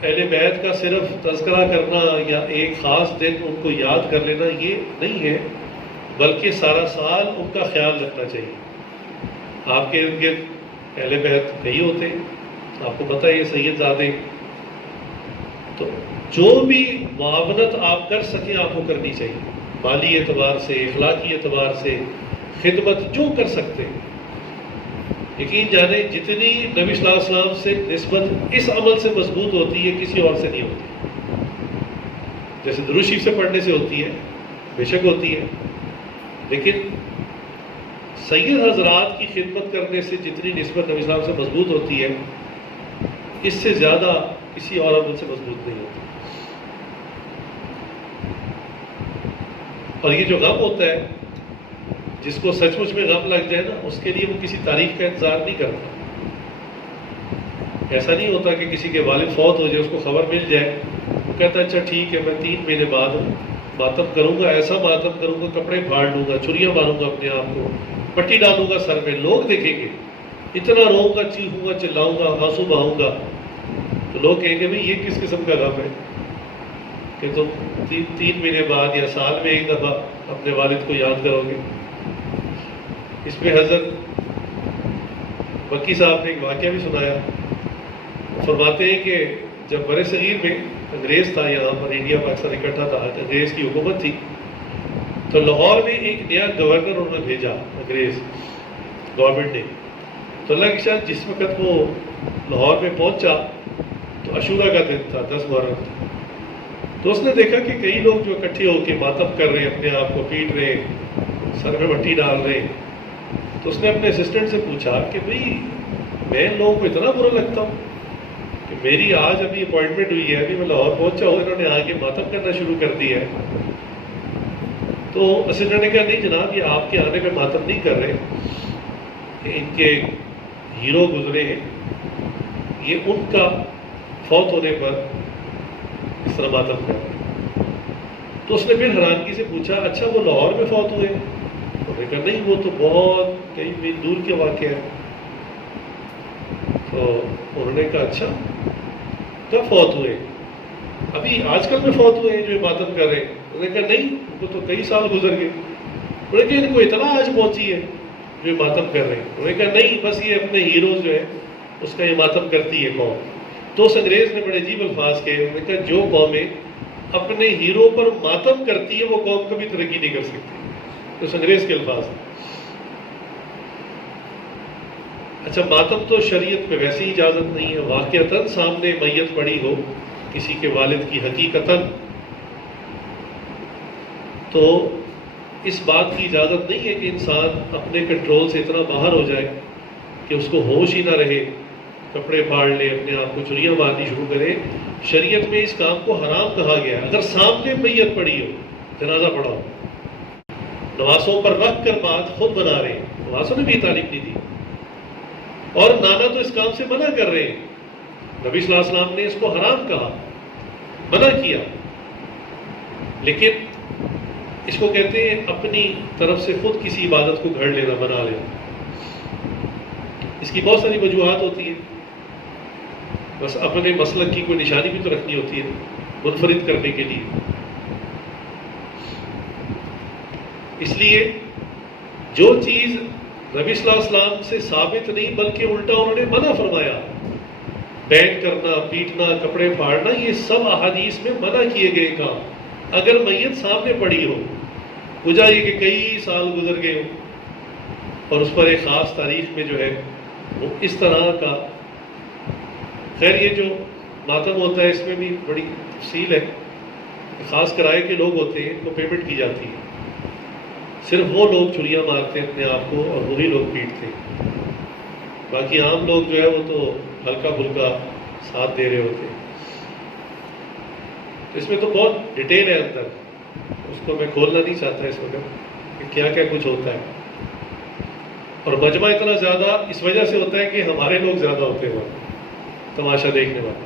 اہل بیت کا صرف تذکرہ کرنا یا ایک خاص دن ان کو یاد کر لینا یہ نہیں ہے، بلکہ سارا سال ان کا خیال رکھنا چاہیے. آپ کے ارد گرد اہل بیت کئی ہوتے ہیں، آپ کو پتہ ہے یہ سید زادے، تو جو بھی معاونت آپ کر سکیں آپ کو کرنی چاہیے، مالی اعتبار سے، اخلاقی اعتبار سے، خدمت جو کر سکتے ہیں. یقین جانیں جتنی نبی صلی اللہ علیہ وسلم سے نسبت اس عمل سے مضبوط ہوتی ہے کسی اور سے نہیں ہوتی. جیسے درود شریف سے پڑھنے سے ہوتی ہے، بے شک ہوتی ہے، لیکن سید حضرات کی خدمت کرنے سے جتنی نسبت نبی صلی اللہ علیہ وسلم سے مضبوط ہوتی ہے اس سے زیادہ کسی اور عمل سے مضبوط نہیں ہوتی. اور یہ جو غم ہوتا ہے، جس کو سچ مچ میں غم لگ جائے نا، اس کے لیے وہ کسی تاریخ کا انتظار نہیں کرتا. ایسا نہیں ہوتا کہ کسی کے والد فوت ہو جائے، اس کو خبر مل جائے، وہ کہتا ہے اچھا ٹھیک ہے میں 3 مہینے بعد ماتم کروں گا، ایسا ماتم کروں گا، کپڑے پھاڑ لوں گا، چھریاں ماروں گا اپنے آپ کو، پٹی ڈالوں گا سر میں، لوگ دیکھیں گے، اتنا روؤں گا، چیخوں گا، چلاؤں گا، آنسو بہاؤں گا، تو لوگ کہیں گے بھئی یہ کس قسم کا غم ہے کہ تم 3 مہینے بعد یا سال میں ایک دفعہ اپنے والد کو یاد کرو گے. اس پہ حضرت مکی صاحب نے ایک واقعہ بھی سنایا. فرماتے ہیں کہ جب بر صغیر میں انگریز تھا، یہاں پر انڈیا پاکستان اکٹھا تھا، انگریز کی حکومت تھی، تو لاہور میں ایک نیا گورنر انہوں نے بھیجا، انگریز گورنمنٹ نے. تو اللہ کی شان جس وقت وہ لاہور میں پہنچا تو عاشورہ کا دن تھا، 10 محرم تھا. تو اس نے دیکھا کہ کئی لوگ جو اکٹھے ہو کے ماتم کر رہے ہیں، اپنے آپ کو پیٹ رہے ہیں، سر میں مٹی ڈال رہے ہیں. تو اس نے اپنے اسسٹنٹ سے پوچھا کہ بھئی میں ان لوگوں کو اتنا برا لگتا ہوں کہ میری آج ابھی اپوائنٹمنٹ ہوئی ہے، ابھی میں لاہور پہنچا ہوں، انہوں نے آگے ماتم کرنا شروع کر دیا ہے. تو اسسٹنٹ نے کہا نہیں جناب، یہ آپ کے آنے پہ ماتم نہیں کر رہے، ان کے ہیرو گزرے ہیں، یہ ان کا فوت ہونے پر اس طرح ماتم کر رہے ہیں. تو اس نے پھر حیرانگی سے پوچھا اچھا وہ لاہور میں فوت ہوئے؟ انہوں نے کہا نہیں، وہ تو بہت کئی میل دور کے واقعہ ہے. تو انہوں نے کہا اچھا کب فوت ہوئے؟ ابھی آج کل میں فوت ہوئے ہیں جو ماتم کر رہے ہیں؟ انہوں نے کہا نہیں، ان کو تو کئی سال گزر گئے. انہوں نے کہا ان کو اتنا آج پہنچی ہے جو ماتم کر رہے ہیں؟ انہوں نے کہا نہیں، بس یہ اپنے ہیروز جو ہے اس کا یہ ماتم کرتی ہے قوم. تو اس انگریز نے بڑے عجیب الفاظ کہے. انہوں نے کہا جو قومیں اپنے ہیرو پر ماتم کرتی ہے وہ قوم کبھی ترقی نہیں کر سکتی. تو اس انگریز کے الفاظ ہیں. اچھا ماتم تو شریعت میں ویسے ہی اجازت نہیں ہے، واقعتاً سامنے میت پڑی ہو کسی کے والد کی حقیقتاً، تو اس بات کی اجازت نہیں ہے کہ انسان اپنے کنٹرول سے اتنا باہر ہو جائے کہ اس کو ہوش ہی نہ رہے، کپڑے پھاڑ لے، اپنے آپ کو چھریاں مارنی شروع کرے. شریعت میں اس کام کو حرام کہا گیا. اگر سامنے میت پڑی ہو، جنازہ پڑا ہو، نواسوں پر رکھ کر بات خود بنا رہے ہیں، نواسوں نے بھی تعلیم نہیں دی، اور نانا تو اس کام سے منع کر رہے ہیں. نبی صلی اللہ علیہ وسلم نے اس کو حرام کہا، منع کیا، لیکن اس کو کہتے ہیں اپنی طرف سے خود کسی عبادت کو گھڑ لینا، بنا لینا. اس کی بہت ساری وجوہات ہوتی ہیں، بس اپنے مسلک کی کوئی نشانی بھی تو رکھنی ہوتی ہے منفرد کرنے کے لیے. اس لیے جو چیز نبی صلی اللہ علیہ وسلم سے ثابت نہیں بلکہ الٹا انہوں نے منع فرمایا، بینٹ کرنا، پیٹنا، کپڑے پھاڑنا، یہ سب احادیث میں منع کیے گئے کام. اگر میت سامنے پڑی ہو، وجہ یہ کہ کئی سال گزر گئے ہو اور اس پر ایک خاص تاریخ میں جو ہے وہ اس طرح کا، خیر یہ جو ماتم ہوتا ہے اس میں بھی بڑی تفصیل ہے. خاص کرائے کے لوگ ہوتے ہیں ان کو پیمنٹ کی جاتی ہے، صرف وہ لوگ چھریاں مارتے ہیں اپنے آپ کو اور وہی لوگ پیٹتے ہیں. باقی عام لوگ جو ہے وہ تو ہلکا پھلکا ساتھ دے رہے ہوتے ہیں. اس میں تو بہت ڈیٹیل ہے اندر، اس کو میں کھولنا نہیں چاہتا اس وقت کہ کیا کیا کچھ ہوتا ہے. اور مجمع اتنا زیادہ اس وجہ سے ہوتا ہے کہ ہمارے لوگ زیادہ ہوتے ہیں تماشا دیکھنے والے،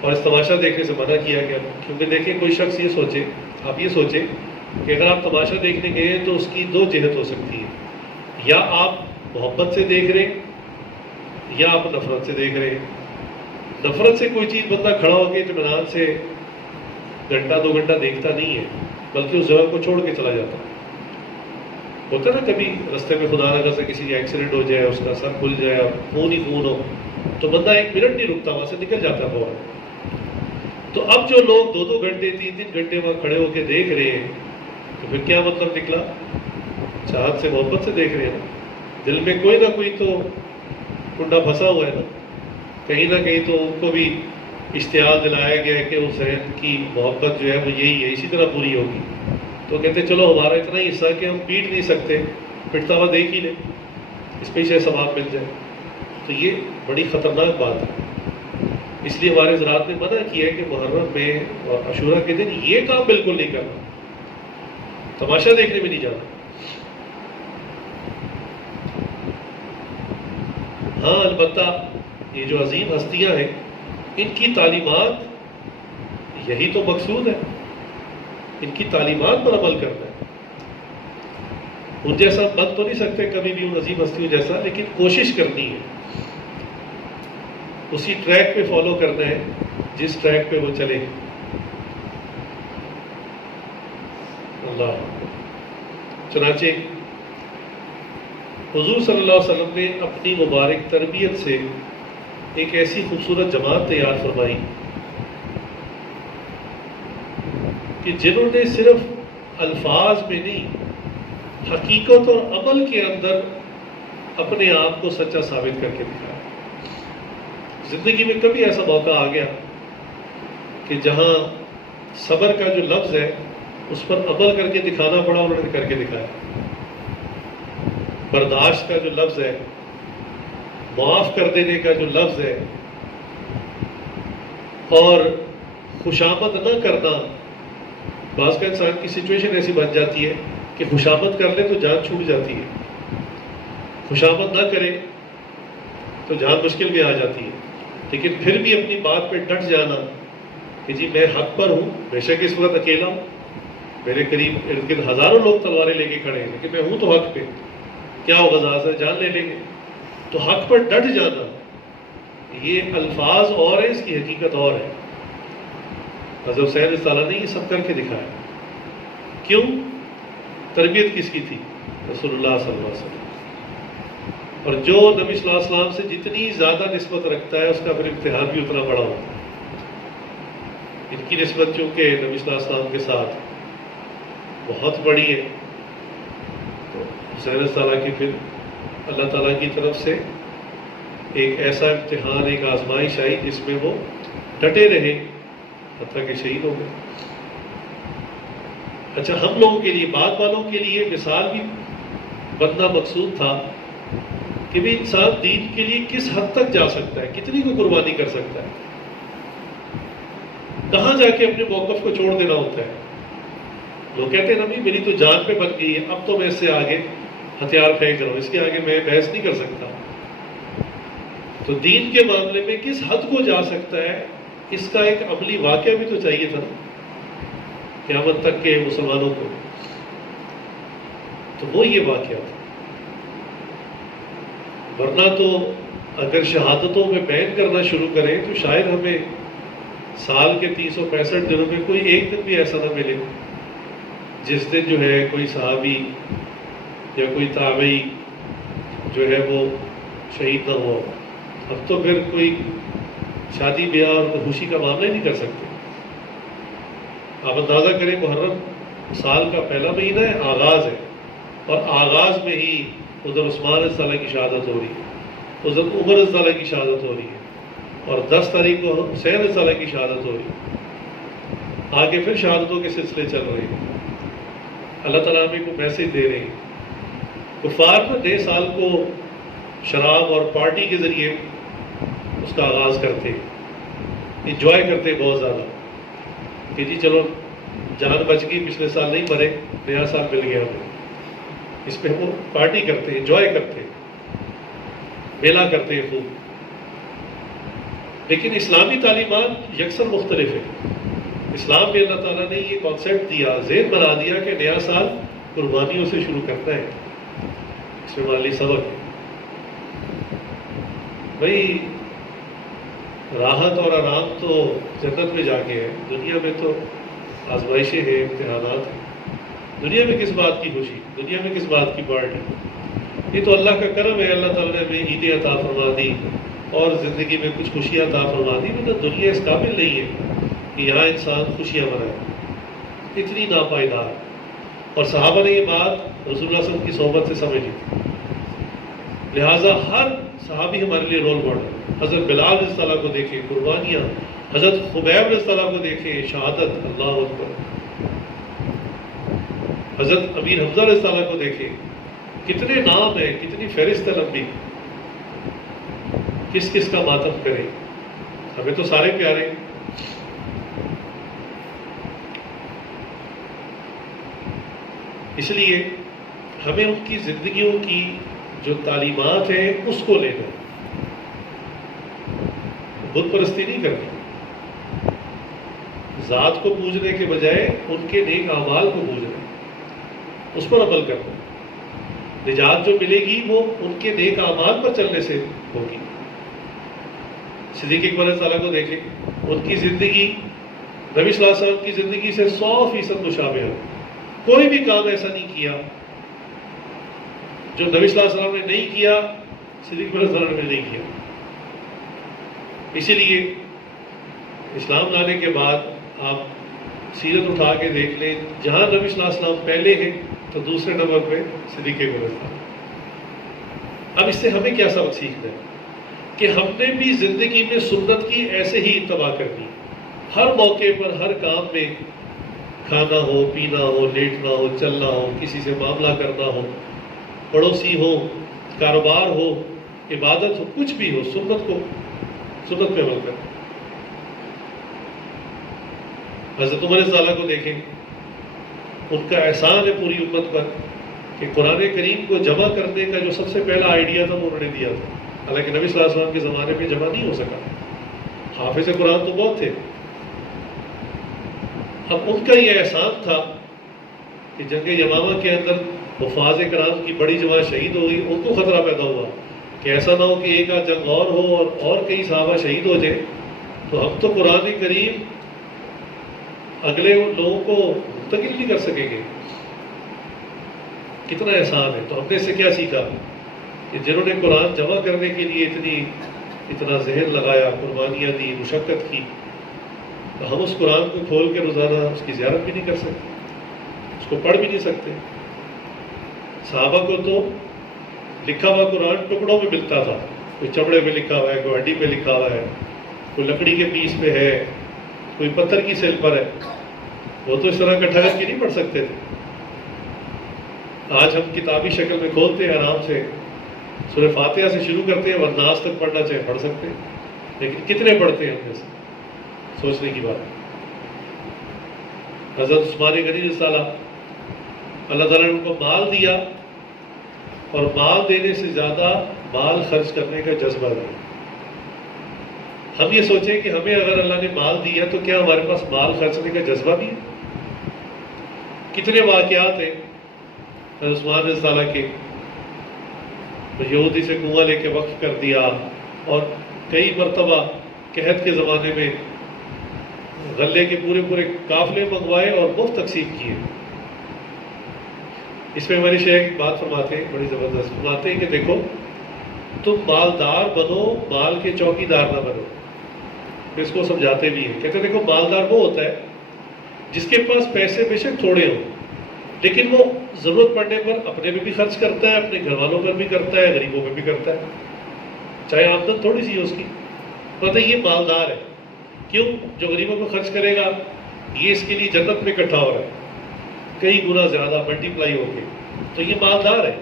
اور اس تماشا دیکھنے سے منع کیا گیا، کیونکہ دیکھیں کوئی شخص یہ سوچے، آپ یہ سوچیں کہ اگر آپ تماشا دیکھنے گئے تو اس کی دو جہت ہو سکتی ہے، یا آپ محبت سے دیکھ رہے ہیں یا آپ نفرت سے دیکھ رہے ہیں۔ نفرت سے کوئی چیز بندہ کھڑا ہو کے اطمینان سے گھنٹہ 2 گھنٹہ دیکھتا نہیں ہے، بلکہ اس جگہ کو چھوڑ کے چلا جاتا ہے۔ ہوتا ہے نا کبھی رستے میں خدا نہ کرے کسی کا ایکسیڈنٹ ہو جائے، اس کا سر کھل جائے، خون ہی خون ہو، تو بندہ 1 منٹ نہیں رکتا، وہاں سے نکل جاتا ہے فوراً۔ تو اب جو لوگ 2 گھنٹے 3 گھنٹے وہاں کھڑے ہو کے دیکھ رہے ہیں، تو پھر کیا مطلب نکلا؟ چاہت سے محبت سے دیکھ رہے ہیں نا، دل میں کوئی نہ کوئی تو کنڈا پھنسا ہوا ہے نا، کہیں نہ کہیں تو ان کو بھی اشتعال دلایا گیا ہے کہ اس ذہن کی محبت جو ہے وہ یہی ہے، اسی طرح پوری ہوگی۔ تو کہتے چلو ہمارا اتنا ہی حصہ کہ ہم پیٹ نہیں سکتے، پٹتا ہوا دیکھ ہی لیں، اس پہ سے ثواب مل جائے۔ تو یہ بڑی خطرناک بات ہے، اس لیے ہمارے حضرات نے منع کیا ہے کہ محرم میں اور عاشورہ کے دن یہ کام بالکل نہیں کرنا، تماشا دیکھنے میں نہیں جانا۔ ہاں البتہ یہ جو عظیم ہستیاں ہیں، ان کی تعلیمات یہی تو مقصود ہے، ان کی تعلیمات پر عمل کرنا ہے۔ ان جیسا بن تو نہیں سکتے کبھی بھی ان عظیم ہستیوں جیسا، لیکن کوشش کرنی ہے، اسی ٹریک پہ فالو کرنا ہے جس ٹریک پہ وہ چلے۔ اللہ چنانچہ حضور صلی اللہ علیہ وسلم نے اپنی مبارک تربیت سے ایک ایسی خوبصورت جماعت تیار فرمائی کہ جنہوں نے صرف الفاظ میں نہیں، حقیقت اور عمل کے اندر اپنے آپ کو سچا ثابت کر کے دکھایا۔ زندگی میں کبھی ایسا موقع آ گیا کہ جہاں صبر کا جو لفظ ہے اس پر عمل کر کے دکھانا پڑا، انہوں نے کر کے دکھایا۔ برداشت کا جو لفظ ہے، معاف کر دینے کا جو لفظ ہے، اور خوشامد نہ کرنا، بعض کا انسان کی سچویشن ایسی بن جاتی ہے کہ خوشامد کر لے تو جان چھوٹ جاتی ہے، خوشامد نہ کرے تو جان مشکل میں آ جاتی ہے، لیکن پھر بھی اپنی بات پہ ڈٹ جانا کہ جی میں حق پر ہوں، بے شک اس وقت اکیلا ہوں، میرے قریب ارد گرد ہزاروں لوگ تلواریں لے کے کھڑے ہیں، لیکن میں ہوں تو حق پہ، کیا ہوگا ذرا سے جان لے لیں گے۔ تو حق پر ڈٹ جانا، یہ الفاظ اور ہے، اس کی حقیقت اور ہے۔ حضرت حسین رضی اللہ عنہ نے یہ سب کر کے دکھایا۔ کیوں؟ تربیت کس کی تھی؟ رسول اللہ صلی اللہ علیہ وسلم۔ اور جو نبی صلی اللہ علیہ وسلم سے جتنی زیادہ نسبت رکھتا ہے اس کا پھر امتحان بھی اتنا بڑا ہوتا ہے۔ ان کی نسبت چونکہ نبی صلی اللہ علیہ وسلم کے ساتھ بہت بڑی ہے، تو حسین رضی اللہ کی پھر اللہ تعالیٰ کی طرف سے ایک ایسا امتحان، ایک آزمائش آئی جس میں وہ ڈٹے رہے حتیٰ کہ شہید ہو گئے۔ اچھا، ہم لوگوں کے لیے، بعد والوں کے لیے مثال بھی بننا مقصود تھا کہ بھی انسان دین کے لیے کس حد تک جا سکتا ہے، کتنی کو قربانی کر سکتا ہے، کہاں جا کے اپنے موقف کو چھوڑ دینا ہوتا ہے۔ لوگ کہتے ہیں نبی میری تو جان پہ بن گئی ہے، اب تو میں اس سے آگے ہتھیار پھینک رہا ہوں، اس کے آگے میں بحث نہیں کر سکتا۔ تو دین کے معاملے میں کس حد کو جا سکتا ہے، اس کا ایک عملی واقعہ بھی تو چاہیے تھا قیامت تک کے مسلمانوں کو، تو وہ یہ واقعہ تھا۔ ورنہ تو اگر شہادتوں میں بیان کرنا شروع کریں تو شاید ہمیں سال کے 365 دنوں میں کوئی ایک دن بھی ایسا نہ ملے جس دن جو ہے کوئی صحابی یا کوئی تابعی جو ہے وہ شہید نہ ہو۔ اب تو پھر کوئی شادی بیاہ اور خوشی کا معاملہ ہی نہیں کر سکتے۔ آپ اندازہ کریں، محرم سال کا پہلا مہینہ ہے، آغاز ہے، اور آغاز میں ہی ادھر عثمان رضی اللہ کی شہادت ہو رہی ہے، ادھر عمر رضی اللہ کی شہادت ہو رہی ہے، اور 10 تاریخ کو حسین رضی اللہ کی شہادت ہو رہی ہے۔ آگے پھر شہادتوں کے سلسلے چل رہے ہیں۔ اللہ تعالیٰ ہمیں کو میسج دے رہے ہیں۔ کفار میں نئے سال کو شراب اور پارٹی کے ذریعے اس کا آغاز کرتے، انجوائے کرتے بہت زیادہ کہ جی چلو جان بچ گئی، پچھلے سال نہیں مرے، نیا سال مل گیا ہمیں۔ اس پہ وہ پارٹی کرتے ہیں، انجوائے کرتے ہیں، میلہ کرتے ہیں خوب. لیکن اسلامی تعلیمات یکسر مختلف ہیں. اسلام میں اللہ تعالیٰ نے یہ کانسیپٹ دیا، ذہن بنا دیا کہ نیا سال قربانیوں سے شروع کرنا ہے. اس میں مالی سبق ہے. بھائی راحت اور آرام تو جنت میں جا کے ہے، دنیا میں تو آزمائشیں ہیں، امتحانات ہیں. دنیا میں کس بات کی خوشی، دنیا میں کس بات کی پارٹی؟ یہ تو اللہ کا کرم ہے. اللہ تعالیٰ نے ہمیں عیدیں عطا فرما دی اور زندگی میں کچھ خوشیاں عطا فرما دی. مطلب دنیا اس قابل نہیں ہے کہ یہاں انسان خوشیاں منائے، اتنی ناپائیدار. اور صحابہ نے یہ بات رسول اللہ صلی اللہ علیہ وسلم کی صحبت سے سمجھ لی. لہٰذا ہر صحابی ہمارے لیے رول ماڈل. حضرت بلال رضی اللہ کو دیکھیں، قربانیاں. حضرت خبیب رضی اللہ کو دیکھیں، شہادت، اللہ اکبر. حضرت امیر حمزہ رضی اللہ کو دیکھیں، کتنے نام ہیں، کتنی فہرست ہے لمبی. کس کس کا ماتم کریں؟ ہمیں تو سارے پیارے. اس لیے ہمیں ان کی زندگیوں کی جو تعلیمات ہیں اس کو لینا ہے، بت پرستی نہیں کرنی. ذات کو پوجنے کے بجائے ان کے نیک اعمال کو پوجنا، اس پر عمل کرنا. نجات جو ملے گی وہ ان کے نیک اعمال پر چلنے سے ہوگی. صدیق اکبر رضی اللہ کو دیکھیں، ان کی زندگی نبی صلی اللہ علیہ وسلم کی زندگی سے 100% مشابہ ہے. کوئی بھی کام ایسا نہیں کیا جو نبی صلی اللہ علیہ وسلم نے نہیں کیا، صدیق اکبر رضی اللہ نے نہیں کیا. اسی لیے اسلام لانے کے بعد آپ سیرت اٹھا کے دیکھ لیں، جہاں نبی صلی اللہ علیہ وسلم پہلے ہیں تو دوسرے نمبر پہ صدیق اکبر رضی اللہ. اب اس سے ہمیں کیا سبق سیکھنا ہے کہ ہم نے بھی زندگی میں سنت کی ایسے ہی اتباع کرنی. ہر موقع پر، ہر کام میں، کھانا ہو، پینا ہو، لیٹنا ہو، چلنا ہو، کسی سے معاملہ کرنا ہو، پڑوسی ہو، کاروبار ہو، عبادت ہو، کچھ بھی ہو، سنت پہ عمل کرنا. حضرت عمر رضی اللہ کو دیکھیں، ان کا احسان ہے پوری امت پر کہ قرآن کریم کو جمع کرنے کا جو سب سے پہلا آئیڈیا تھا وہ انہوں نے دیا تھا. حالانکہ نبی صلی اللہ علیہ وسلم کے زمانے میں جمع نہیں ہو سکا. حافظ قرآن تو بہت تھے. اب ان کا یہ احسان تھا کہ جنگ یمامہ کے اندر حفاظ کرام کی بڑی جماعت شہید ہو گئی. ان کو خطرہ پیدا ہوا کہ ایسا نہ ہو کہ ایک آدھ جنگ اور ہو اور کئی صحابہ شہید ہو جائیں تو ہم تو قرآن کریم اگلے لوگوں کو منتقل نہیں کر سکیں گے. کتنا احسان ہے. تو ہم نے اس سے کیا سیکھا کہ جنہوں نے قرآن جمع کرنے کے لیے اتنا ذہن لگایا، قربانیاں دی، مشقت کی، تو ہم اس قرآن کو کھول کے روزانہ اس کی زیارت بھی نہیں کر سکتے، اس کو پڑھ بھی نہیں سکتے. صحابہ کو تو لکھا ہوا قرآن ٹکڑوں میں ملتا تھا. کوئی چمڑے پہ لکھا ہوا ہے، کوئی ہڈی پہ لکھا ہوا ہے، کوئی لکڑی کے پیس پہ ہے، کوئی پتھر کی سیل پر ہے. وہ تو اس طرح اکٹھا کر کے نہیں پڑھ سکتے تھے. آج ہم کتابی شکل میں کھولتے ہیں، آرام سے سورہ فاتحہ سے شروع کرتے ہیں، والناس تک پڑھنا چاہے پڑھ سکتے ہیں. لیکن کتنے پڑھتے ہیں ہم میں سے؟ سوچنے کی بات. حضرت عثمان غنی رضی اللہ تعالیٰ نے ان کو مال دیا، اور مال دینے سے زیادہ مال خرچ کرنے کا جذبہ دیا. ہم یہ سوچیں کہ ہمیں اگر اللہ نے مال دیا تو کیا ہمارے پاس مال خرچ کرنے کا جذبہ بھی ہے؟ کتنے واقعات ہیں حضرت عثمان رضی اللہ کے، یہودی سے کنواں لے کے وقف کر دیا، اور کئی مرتبہ قحط کے زمانے میں غلے کے پورے قافلے منگوائے اور مفت تقسیم کیے. اس میں ہمارے شیخ ایک بات فرماتے ہیں، بڑی زبردست فرماتے ہیں کہ دیکھو تم مالدار بنو، مال کے چوکی دار نہ بنو. اس کو سمجھاتے بھی ہیں، کہتے ہیں دیکھو مالدار وہ ہوتا ہے جس کے پاس پیسے بے شک تھوڑے ہوں لیکن وہ ضرورت پڑنے پر اپنے پہ بھی خرچ کرتا ہے، اپنے گھر والوں پر بھی کرتا ہے، غریبوں پہ بھی کرتا ہے، چاہے آمدن تھوڑی سی ہے اس کی. پتہ یہ مالدار ہے. کیوں؟ جو غریبوں کو خرچ کرے گا یہ اس کے لیے جنت میں اکٹھا ہو رہا ہے، کئی گنا زیادہ ملٹی پلائی ہو کے، تو یہ مالدار ہے.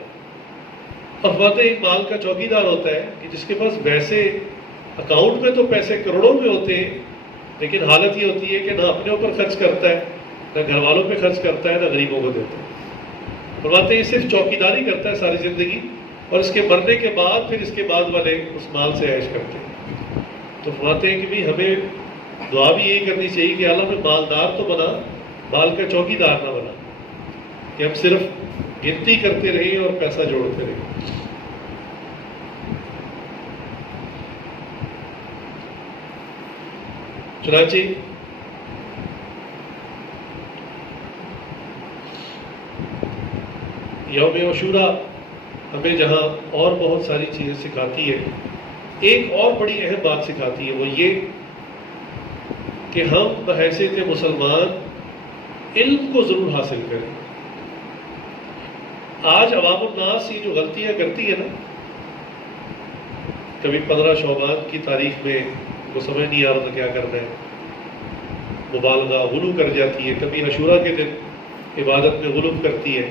اور باتیں ایک مال کا چوکی دار ہوتا ہے کہ جس کے پاس پیسے اکاؤنٹ میں تو پیسے کروڑوں میں ہوتے ہیں، لیکن حالت یہ ہوتی ہے کہ نہ اپنے اوپر خرچ کرتا ہے، نہ گھر والوں پہ خرچ کرتا ہے، نہ غریبوں کو دیتا ہے. فرماتے ہیں یہ صرف چوکیداری کرتا ہے ساری زندگی، اور اس کے مرنے کے بعد پھر اس کے بعد والے اس مال سے عیش کرتے ہیں۔ تو فرماتے ہیں کہ بھی ہمیں دعا بھی یہی کرنی چاہیے کہ اللہ ہمیں مالدار تو بنا، مال کا چوکیدار نہ بنا، کہ ہم صرف گنتی کرتے رہیں اور پیسہ جوڑتے رہیں۔ چنانچہ یوم عاشوراء ہمیں جہاں اور بہت ساری چیزیں سکھاتی ہے، ایک اور بڑی اہم بات سکھاتی ہے، وہ یہ کہ ہم بحیثیت مسلمان علم کو ضرور حاصل کریں۔ آج عوام الناس یہ جو غلطیاں کرتی ہے نا، کبھی 15 شعبان کی تاریخ میں کو سمجھ نہیں آ رہا تھا کیا کرنا ہے، مبالغہ غلو کر جاتی ہے، کبھی عاشوراء کے دن عبادت میں غلو کرتی ہے،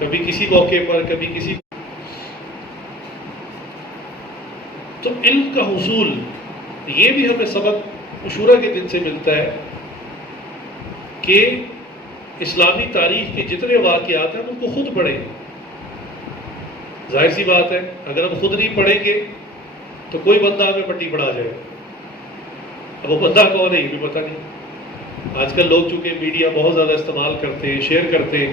کبھی کسی موقع پر، کبھی کسی۔ تو علم کا حصول یہ بھی ہمیں سبق عاشوراء کے دن سے ملتا ہے کہ اسلامی تاریخ کے جتنے واقعات ہیں ہم ان کو خود پڑھیں۔ ظاہر سی بات ہے اگر ہم خود نہیں پڑھیں گے تو کوئی بندہ ہمیں پٹی پڑھا جائے، اب وہ بندہ کون ہے یہ بھی پتہ نہیں۔ آج کل لوگ چونکہ میڈیا بہت زیادہ استعمال کرتے ہیں، شیئر کرتے ہیں،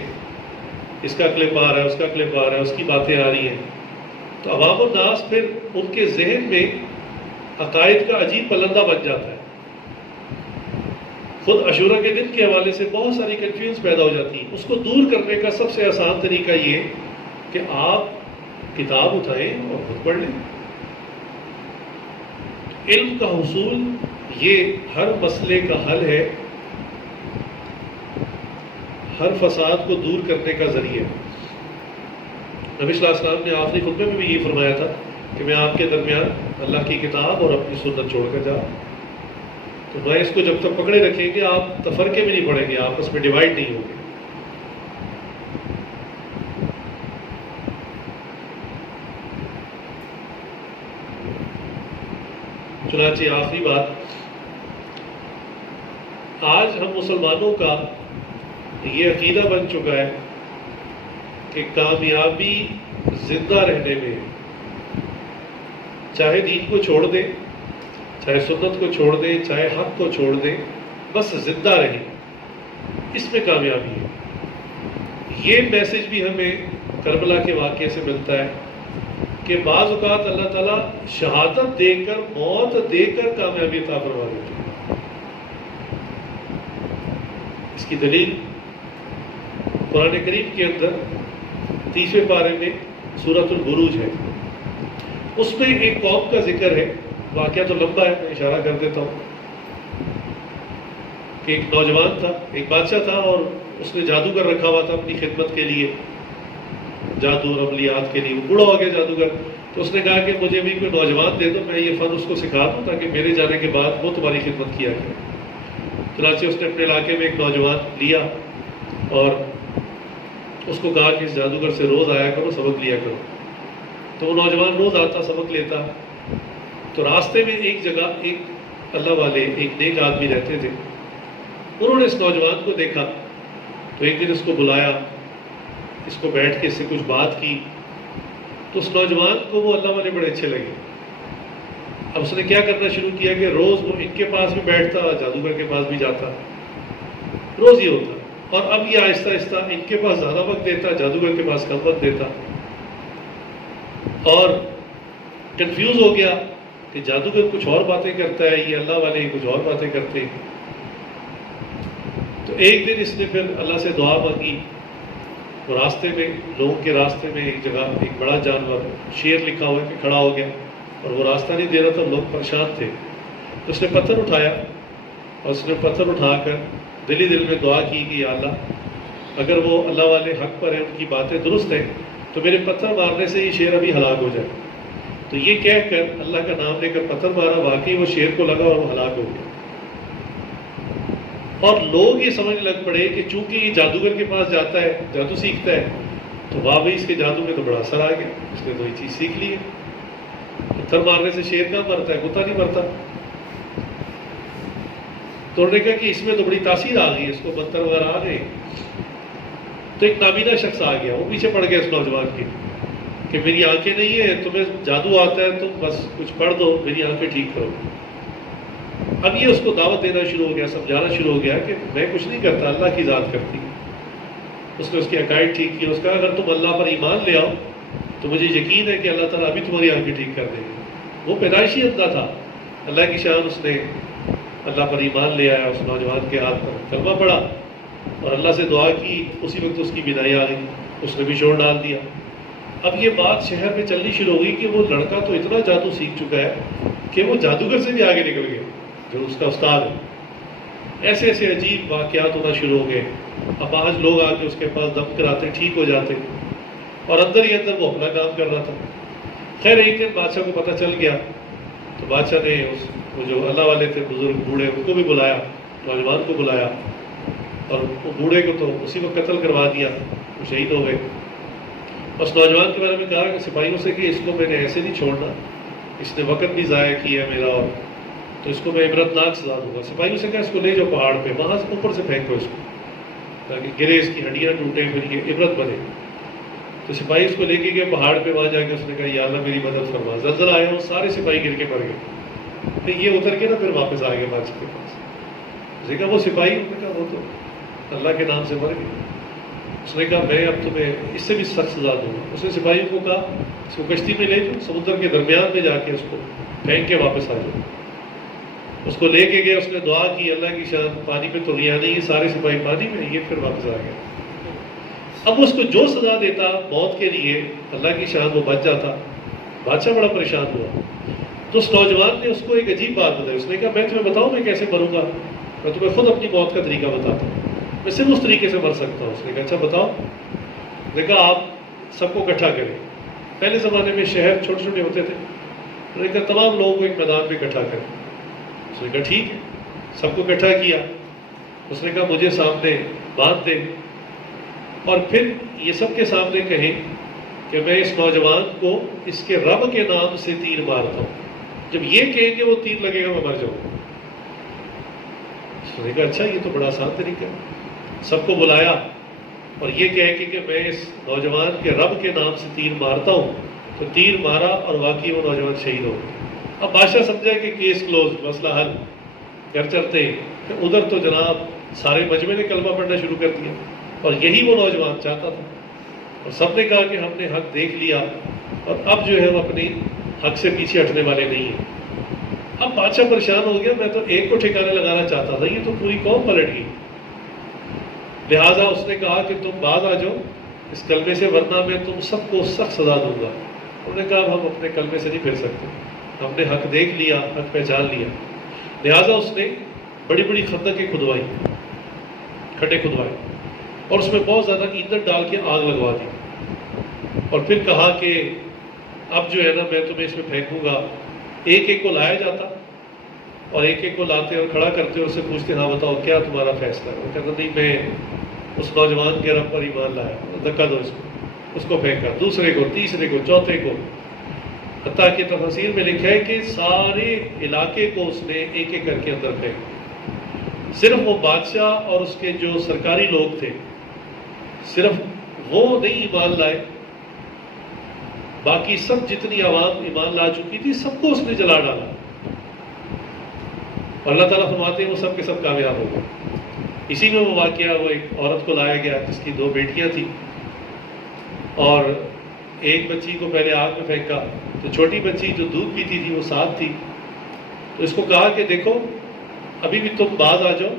اس کا کلپ آ رہا ہے، اس کا کلپ آ رہا ہے، اس کی باتیں آ رہی ہیں، تو عوام الناس پھر ان کے ذہن میں عقائد کا عجیب پلندہ بن جاتا ہے۔ خود عاشوراء کے دن کے حوالے سے بہت ساری کنفیوژن پیدا ہو جاتی ہے۔ اس کو دور کرنے کا سب سے آسان طریقہ یہ کہ آپ کتاب اٹھائیں اور خود پڑھ لیں۔ علم کا حصول یہ ہر مسئلے کا حل ہے، ہر فساد کو دور کرنے کا ذریعہ۔ نبی صلی اللہ علیہ وسلم نے آخری خطبے میں بھی یہ فرمایا تھا کہ میں آپ کے درمیان اللہ کی کتاب اور اپنی سنت چھوڑ کر جاؤں، تو میں اس کو جب تک پکڑے رکھیں گے آپ تفرقے میں نہیں پڑیں گے، آپس میں ڈیوائیڈ نہیں ہوں گے۔ چنانچہ آخری بات، آج ہم مسلمانوں کا یہ عقیدہ بن چکا ہے کہ کامیابی زندہ رہنے میں، چاہے دین کو چھوڑ دیں، چاہے سنت کو چھوڑ دیں، چاہے حق کو چھوڑ دیں، بس زندہ رہیں، اس میں کامیابی ہے۔ یہ میسج بھی ہمیں کربلا کے واقعے سے ملتا ہے کہ بعض اوقات اللہ تعالیٰ شہادت دے کر، موت دے کر کامیابی عطا فرما دیتے ہیں۔ اس کی دلیل قرآن کریم کے اندر 30ویں پارے میں سورۃ البروج ہے، اس میں ایک قوم کا ذکر ہے۔ واقعہ تو لمبا ہے، میں اشارہ کر دیتا ہوں کہ ایک نوجوان تھا، ایک بادشاہ تھا، اور اس نے جادوگر رکھا ہوا تھا اپنی خدمت کے لیے، جادو اور عملیات کے لیے۔ وہ بوڑھا ہو گیا جادوگر، تو اس نے کہا کہ مجھے بھی کوئی نوجوان دے دو، میں یہ فن اس کو سکھا دوں تاکہ میرے جانے کے بعد وہ تمہاری خدمت کیا کرے۔ چنانچہ اس نے اپنے علاقے میں ایک نوجوان لیا اور اس کو کہا کہ اس جادوگر سے روز آیا کرو، سبق لیا کرو۔ تو وہ نوجوان روز آتا، سبق لیتا۔ تو راستے میں ایک جگہ ایک اللہ والے، ایک نیک آدمی رہتے تھے، انہوں نے اس نوجوان کو دیکھا تو ایک دن اس کو بلایا، اس کو بیٹھ کے اس سے کچھ بات کی، تو اس نوجوان کو وہ اللہ والے بڑے اچھے لگے۔ اب اس نے کیا کرنا شروع کیا کہ روز وہ ان کے پاس بھی بیٹھتا، جادوگر کے پاس بھی جاتا، روز یہ ہوتا، اور اب یہ آہستہ آہستہ ان کے پاس زیادہ وقت دیتا، جادوگر کے پاس کم وقت دیتا، اور کنفیوز ہو گیا کہ جادوگر کچھ اور باتیں کرتا ہے، یہ اللہ والے کچھ اور باتیں کرتے ہیں۔ تو ایک دن اس نے پھر اللہ سے دعا مانگی، تو راستے میں، لوگوں کے راستے میں ایک جگہ ایک بڑا جانور شیر لکھا ہوا کہ کھڑا ہو گیا، اور وہ راستہ نہیں دے رہا تھا، لوگ پریشان تھے۔ تو اس نے پتھر اٹھایا، اور اس نے پتھر اٹھا کر دل ہی دل میں دعا کی کہ یا اللہ، اگر وہ اللہ والے حق پر ہیں، ان کی باتیں درست ہیں، تو میرے پتھر مارنے سے یہ شیر ابھی ہلاک ہو جائے۔ تو یہ کہہ کر اللہ کا نام لے کر پتھر مارا، واقعی وہ شیر کو لگا اور وہ ہلاک ہو گیا۔ اور لوگ یہ سمجھنے لگ پڑے کہ چونکہ یہ جادوگر کے پاس جاتا ہے، جادو سیکھتا ہے، تو واہ بھائی اس کے جادو میں تو بڑا اثر آ گیا، اس نے تو یہ چیز سیکھ لی ہے۔ پتھر مارنے سے شیر کہاں مرتا ہے، کتا نہیں مرتا۔ تو انہوں نے کہا کہ اس میں تو بڑی تاثیر آ گئی، اس کو پتھر وغیرہ آ گئے۔ تو ایک نابینا شخص آ گیا، وہ پیچھے پڑ گیا اس نوجوان کے کہ میری آنکھیں نہیں ہیں، تمہیں جادو آتا ہے، تم بس کچھ پڑھ دو، میری آنکھیں ٹھیک کرو۔ اب یہ اس کو دعوت دینا شروع ہو گیا، سمجھانا شروع ہو گیا کہ میں کچھ نہیں کرتا، اللہ کی ذات کرتی ہے۔ اس نے اس کے عقائد ٹھیک کیے، اس کا اگر تم اللہ پر ایمان لے آؤ تو مجھے یقین ہے کہ اللہ تعالیٰ ابھی تمہاری آنکھیں ٹھیک کر دے گے۔ وہ پیدائشی اندھا تھا، اللہ کی شان اس نے اللہ پر ایمان لے آیا، اس نوجوان کے ہاتھ پر کلمہ پڑھا اور اللہ سے دعا کی، اسی وقت اس کی بینائی آ گئی، اس نے بھی شور ڈال دیا۔ اب یہ بات شہر میں چلنی شروع ہو گئی کہ وہ لڑکا تو اتنا جادو سیکھ چکا ہے کہ وہ جادوگر سے بھی آگے نکل گیا جو اس کا استاد ہے۔ ایسے ایسے عجیب واقعات ہونا شروع ہو گئے۔ اب آج لوگ آ کے اس کے پاس دم کراتے، ٹھیک ہو جاتے، اور اندر ہی اندر وہ اپنا کام کر رہا تھا۔ خیر ایک دن بادشاہ کو پتہ چل گیا تو بادشاہ نے وہ جو اللہ والے تھے بزرگ بوڑھے، ان کو بھی بلایا، نوجوان کو بلایا، اور وہ بوڑھے کو تو اسی کو قتل کروا دیا، وہ شہید ہو گئے۔ اس نوجوان کے بارے میں کہا کہ سپاہیوں سے کہ اس کو میں نے ایسے نہیں چھوڑنا، اس نے وقت بھی ضائع کیا ہے میرا، اور تو اس کو میں عبرتناک سزا دوں گا۔ سپاہیوں سے کہا اس کو لے جاؤ پہاڑ پہ، وہاں سے اوپر سے پھینکو اس کو تاکہ گرے، اس کی ہڈیاں ٹوٹیں، پھر یہ عبرت بنے۔ تو سپاہی اس کو لے کے گئے پہاڑ پہ، وہاں جا کے اس نے کہا یا اللہ میری مدد فرما، زلزلہ آیا، وہ سارے سپاہی گر کے مر گئے۔ پھر یہ اتر کے نا پھر واپس آ گئے بادشاہ کے پاس۔ اس نے کہا وہ سپاہی، اس نے کہا وہ تو اللہ کے نام سے مر گئے۔ اس نے کہا میں اب تمہیں اس سے بھی سخت سزا دوں گا۔ اس نے سپاہیوں کو کہا اس کو کشتی میں لے جاؤ، سمندر کے درمیان میں جا کے اس کو پھینک کے واپس آ جاؤ۔ اس کو لے کے گئے، اس نے دعا کی اللہ کی شان، پانی پہ تو گیا نہیں، سارے سپاہی پانی میں، یہ پھر واپس آ گیا۔ اب اس کو جو سزا دیتا موت کے لیے، اللہ کی شان وہ بچ جاتا۔ بادشاہ بڑا پریشان ہوا، تو اس نوجوان نے اس کو ایک عجیب بات بتائی۔ اس نے کہا میں تمہیں بتاؤں میں کیسے مروں گا، میں تمہیں خود اپنی موت کا طریقہ بتاتا ہوں، میں صرف اس طریقے سے مر سکتا ہوں۔ اس نے کہا اچھا بتاؤ۔ اس نے کہا آپ سب کو اکٹھا کریں۔ پہلے زمانے میں شہر چھوٹے چھوٹے ہوتے تھے، اس نے کہا تمام لوگوں کو ایک میدان پہ اکٹھا کریں۔ اس نے کہا ٹھیک ہے، سب کو اکٹھا کیا۔ اس نے کہا مجھے سامنے باندھ دے، اور پھر یہ سب کے سامنے کہیں کہ میں اس نوجوان کو اس کے رب کے نام سے تیر مارتا ہوں، جب یہ کہیں کہ وہ تیر لگے گا میں مر جاؤں گا۔ اس نے کہا اچھا یہ تو بڑا آسان طریقہ ہے۔ سب کو بلایا اور یہ کہہ کہ میں اس نوجوان کے رب کے نام سے تیر مارتا ہوں، تو تیر مارا اور واقعی وہ نوجوان شہید ہو گیا۔ اب بادشاہ سمجھا کہ کیس کلوز، مسئلہ حل، گھر چلتے ہیں۔ کہ ادھر تو جناب سارے مجمع نے کلمہ پڑھنا شروع کر دیا، اور یہی وہ نوجوان چاہتا تھا، اور سب نے کہا کہ ہم نے حق دیکھ لیا اور اب جو ہے وہ اپنی حق سے پیچھے ہٹنے والے نہیں ہیں۔ اب بادشاہ پریشان ہو گیا، میں تو ایک کو ٹھکانے لگانا چاہتا تھا، یہ تو پوری قوم پلٹ گئی۔ لہٰذا اس نے کہا کہ تم باز آ جاؤ اس کلمے سے، ورنہ میں تم سب کو سخت سزا دوں گا۔ انہوں نے کہا اب ہم اپنے کلمے سے نہیں پھر سکتے، ہم نے حق دیکھ لیا، حق پہچان لیا۔ لہٰذا اس نے بڑی بڑی خندقیں کھدوائی، کھڈے کھدوائے، اور اس میں بہت زیادہ ایندھن ڈال کے آگ لگوا دی، اور پھر کہا کہ اب جو ہے نا میں تمہیں اس میں پھینکوں گا۔ ایک ایک کو لایا جاتا اور ایک ایک کو لاتے اور کھڑا کرتے اور اس سے پوچھتے ہاں بتاؤ کیا تمہارا فیصلہ ہے۔ وہ کہتا نہیں میں اس نوجوان کے رب پر ایمان لایا، دھکا دو اس کو پھینکا، دوسرے کو، تیسرے کو، چوتھے کو، حتیٰ کہ تفسیر میں لکھا ہے کہ سارے علاقے کو اس نے ایک ایک کر کے اندر پھینکا۔ صرف وہ بادشاہ اور اس کے جو سرکاری لوگ تھے، صرف وہ نہیں ایمان لائے، باقی سب جتنی عوام ایمان لا چکی تھی سب کو اس نے جلا ڈالا، اور اللہ تعالیٰ فرماتے ہیں وہ سب کے سب کامیاب ہو گئے۔ اسی میں وہ واقعہ، وہ ایک عورت کو لایا گیا جس کی 2 بیٹیاں تھیں، اور ایک بچی کو پہلے آگ میں پھینکا، تو چھوٹی بچی جو دودھ پیتی تھی وہ ساتھ تھی، تو اس کو کہا کہ دیکھو ابھی بھی تم باز آ جاؤ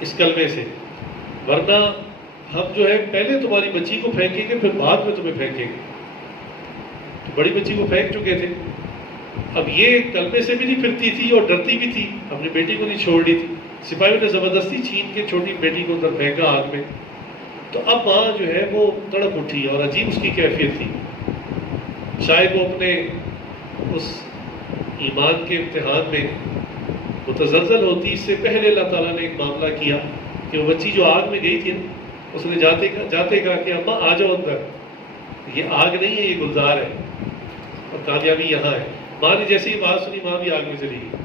اس کلمے سے، ورنہ ہم جو ہے پہلے تمہاری بچی کو پھینکیں گے پھر بعد میں تمہیں پھینکیں گے۔ تو بڑی بچی کو پھینک چکے تھے، اب یہ کلمے سے بھی نہیں پھرتی تھی اور ڈرتی بھی تھی، اپنی بیٹی کو نہیں چھوڑ دی تھی۔ سپاہیوں نے زبردستی چھین کے چھوٹی بیٹی کو اندر پھینکا آگ میں، تو اب وہاں جو ہے وہ تڑپ اٹھی اور عجیب اس کی کیفیت تھی۔ شاید وہ اپنے اس ایمان کے امتحان میں متزلزل ہوتی، اس سے پہلے اللہ تعالیٰ نے ایک معاملہ کیا کہ وہ بچی جو آگ میں گئی تھی نا، اس نے جاتے کہا کہ اماں آ جاؤ اندر، یہ آگ نہیں ہے یہ گلزار ہے، اور کامیابی یہاں ہے۔ ماں نے جیسی ہی بات سنی، ماں بھی آگ میں چلی گئی۔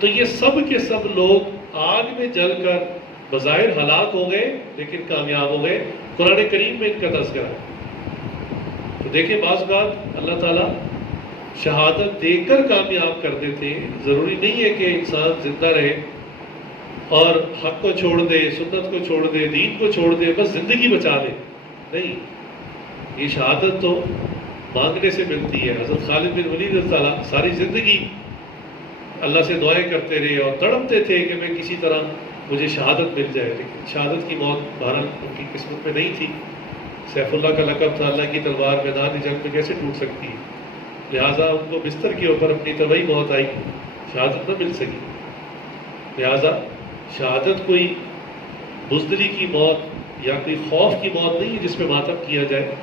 تو یہ سب کے سب لوگ آگ میں جل کر بظاہر ہلاک ہو گئے لیکن کامیاب ہو گئے. قرآن کریم میں ان کا تذکرہ ہے. تو دیکھیں بعض بات اللہ تعالیٰ شہادت دے کر کامیاب کر دیتے ہیں. ضروری نہیں ہے کہ انسان زندہ رہے اور حق کو چھوڑ دے، سنت کو چھوڑ دے، دین کو چھوڑ دے، بس زندگی بچا دے. نہیں، یہ شہادت تو مانگنے سے ملتی ہے. حضرت خالد بن ولید رضی اللہ عنہ ساری زندگی اللہ سے دعائیں کرتے رہے اور تڑپتے تھے کہ میں کسی طرح مجھے شہادت مل جائے، لیکن شہادت کی موت بہرحال ان کی قسمت میں نہیں تھی. سیف اللہ کا لقب تھا، اللہ کی تلوار میدان جنگ میں کیسے ٹوٹ سکتی ہے؟ لہٰذا ان کو بستر کے اوپر اپنی طبعی موت آئی، شہادت نہ مل سکی. لہٰذا شہادت کوئی بزدلی کی موت یا کوئی خوف کی موت نہیں ہے جس پہ ماتم کیا جائے.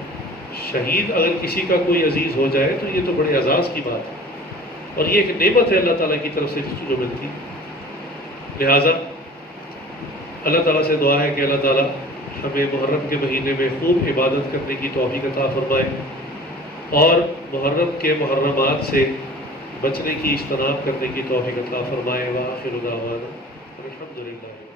شہید اگر کسی کا کوئی عزیز ہو جائے تو یہ تو بڑے اعزاز کی بات ہے، اور یہ ایک نعمت ہے اللہ تعالیٰ کی طرف سے جس کو جو ملتی. لہٰذا اللہ تعالیٰ سے دعا ہے کہ اللہ تعالیٰ ہمیں محرم کے مہینے میں خوب عبادت کرنے کی توفیق عطا فرمائے اور محرم کے محرمات سے بچنے کی اجتناب کرنے کی توفیق عطا فرمائے. وآخر دعوانا الحمدللہ.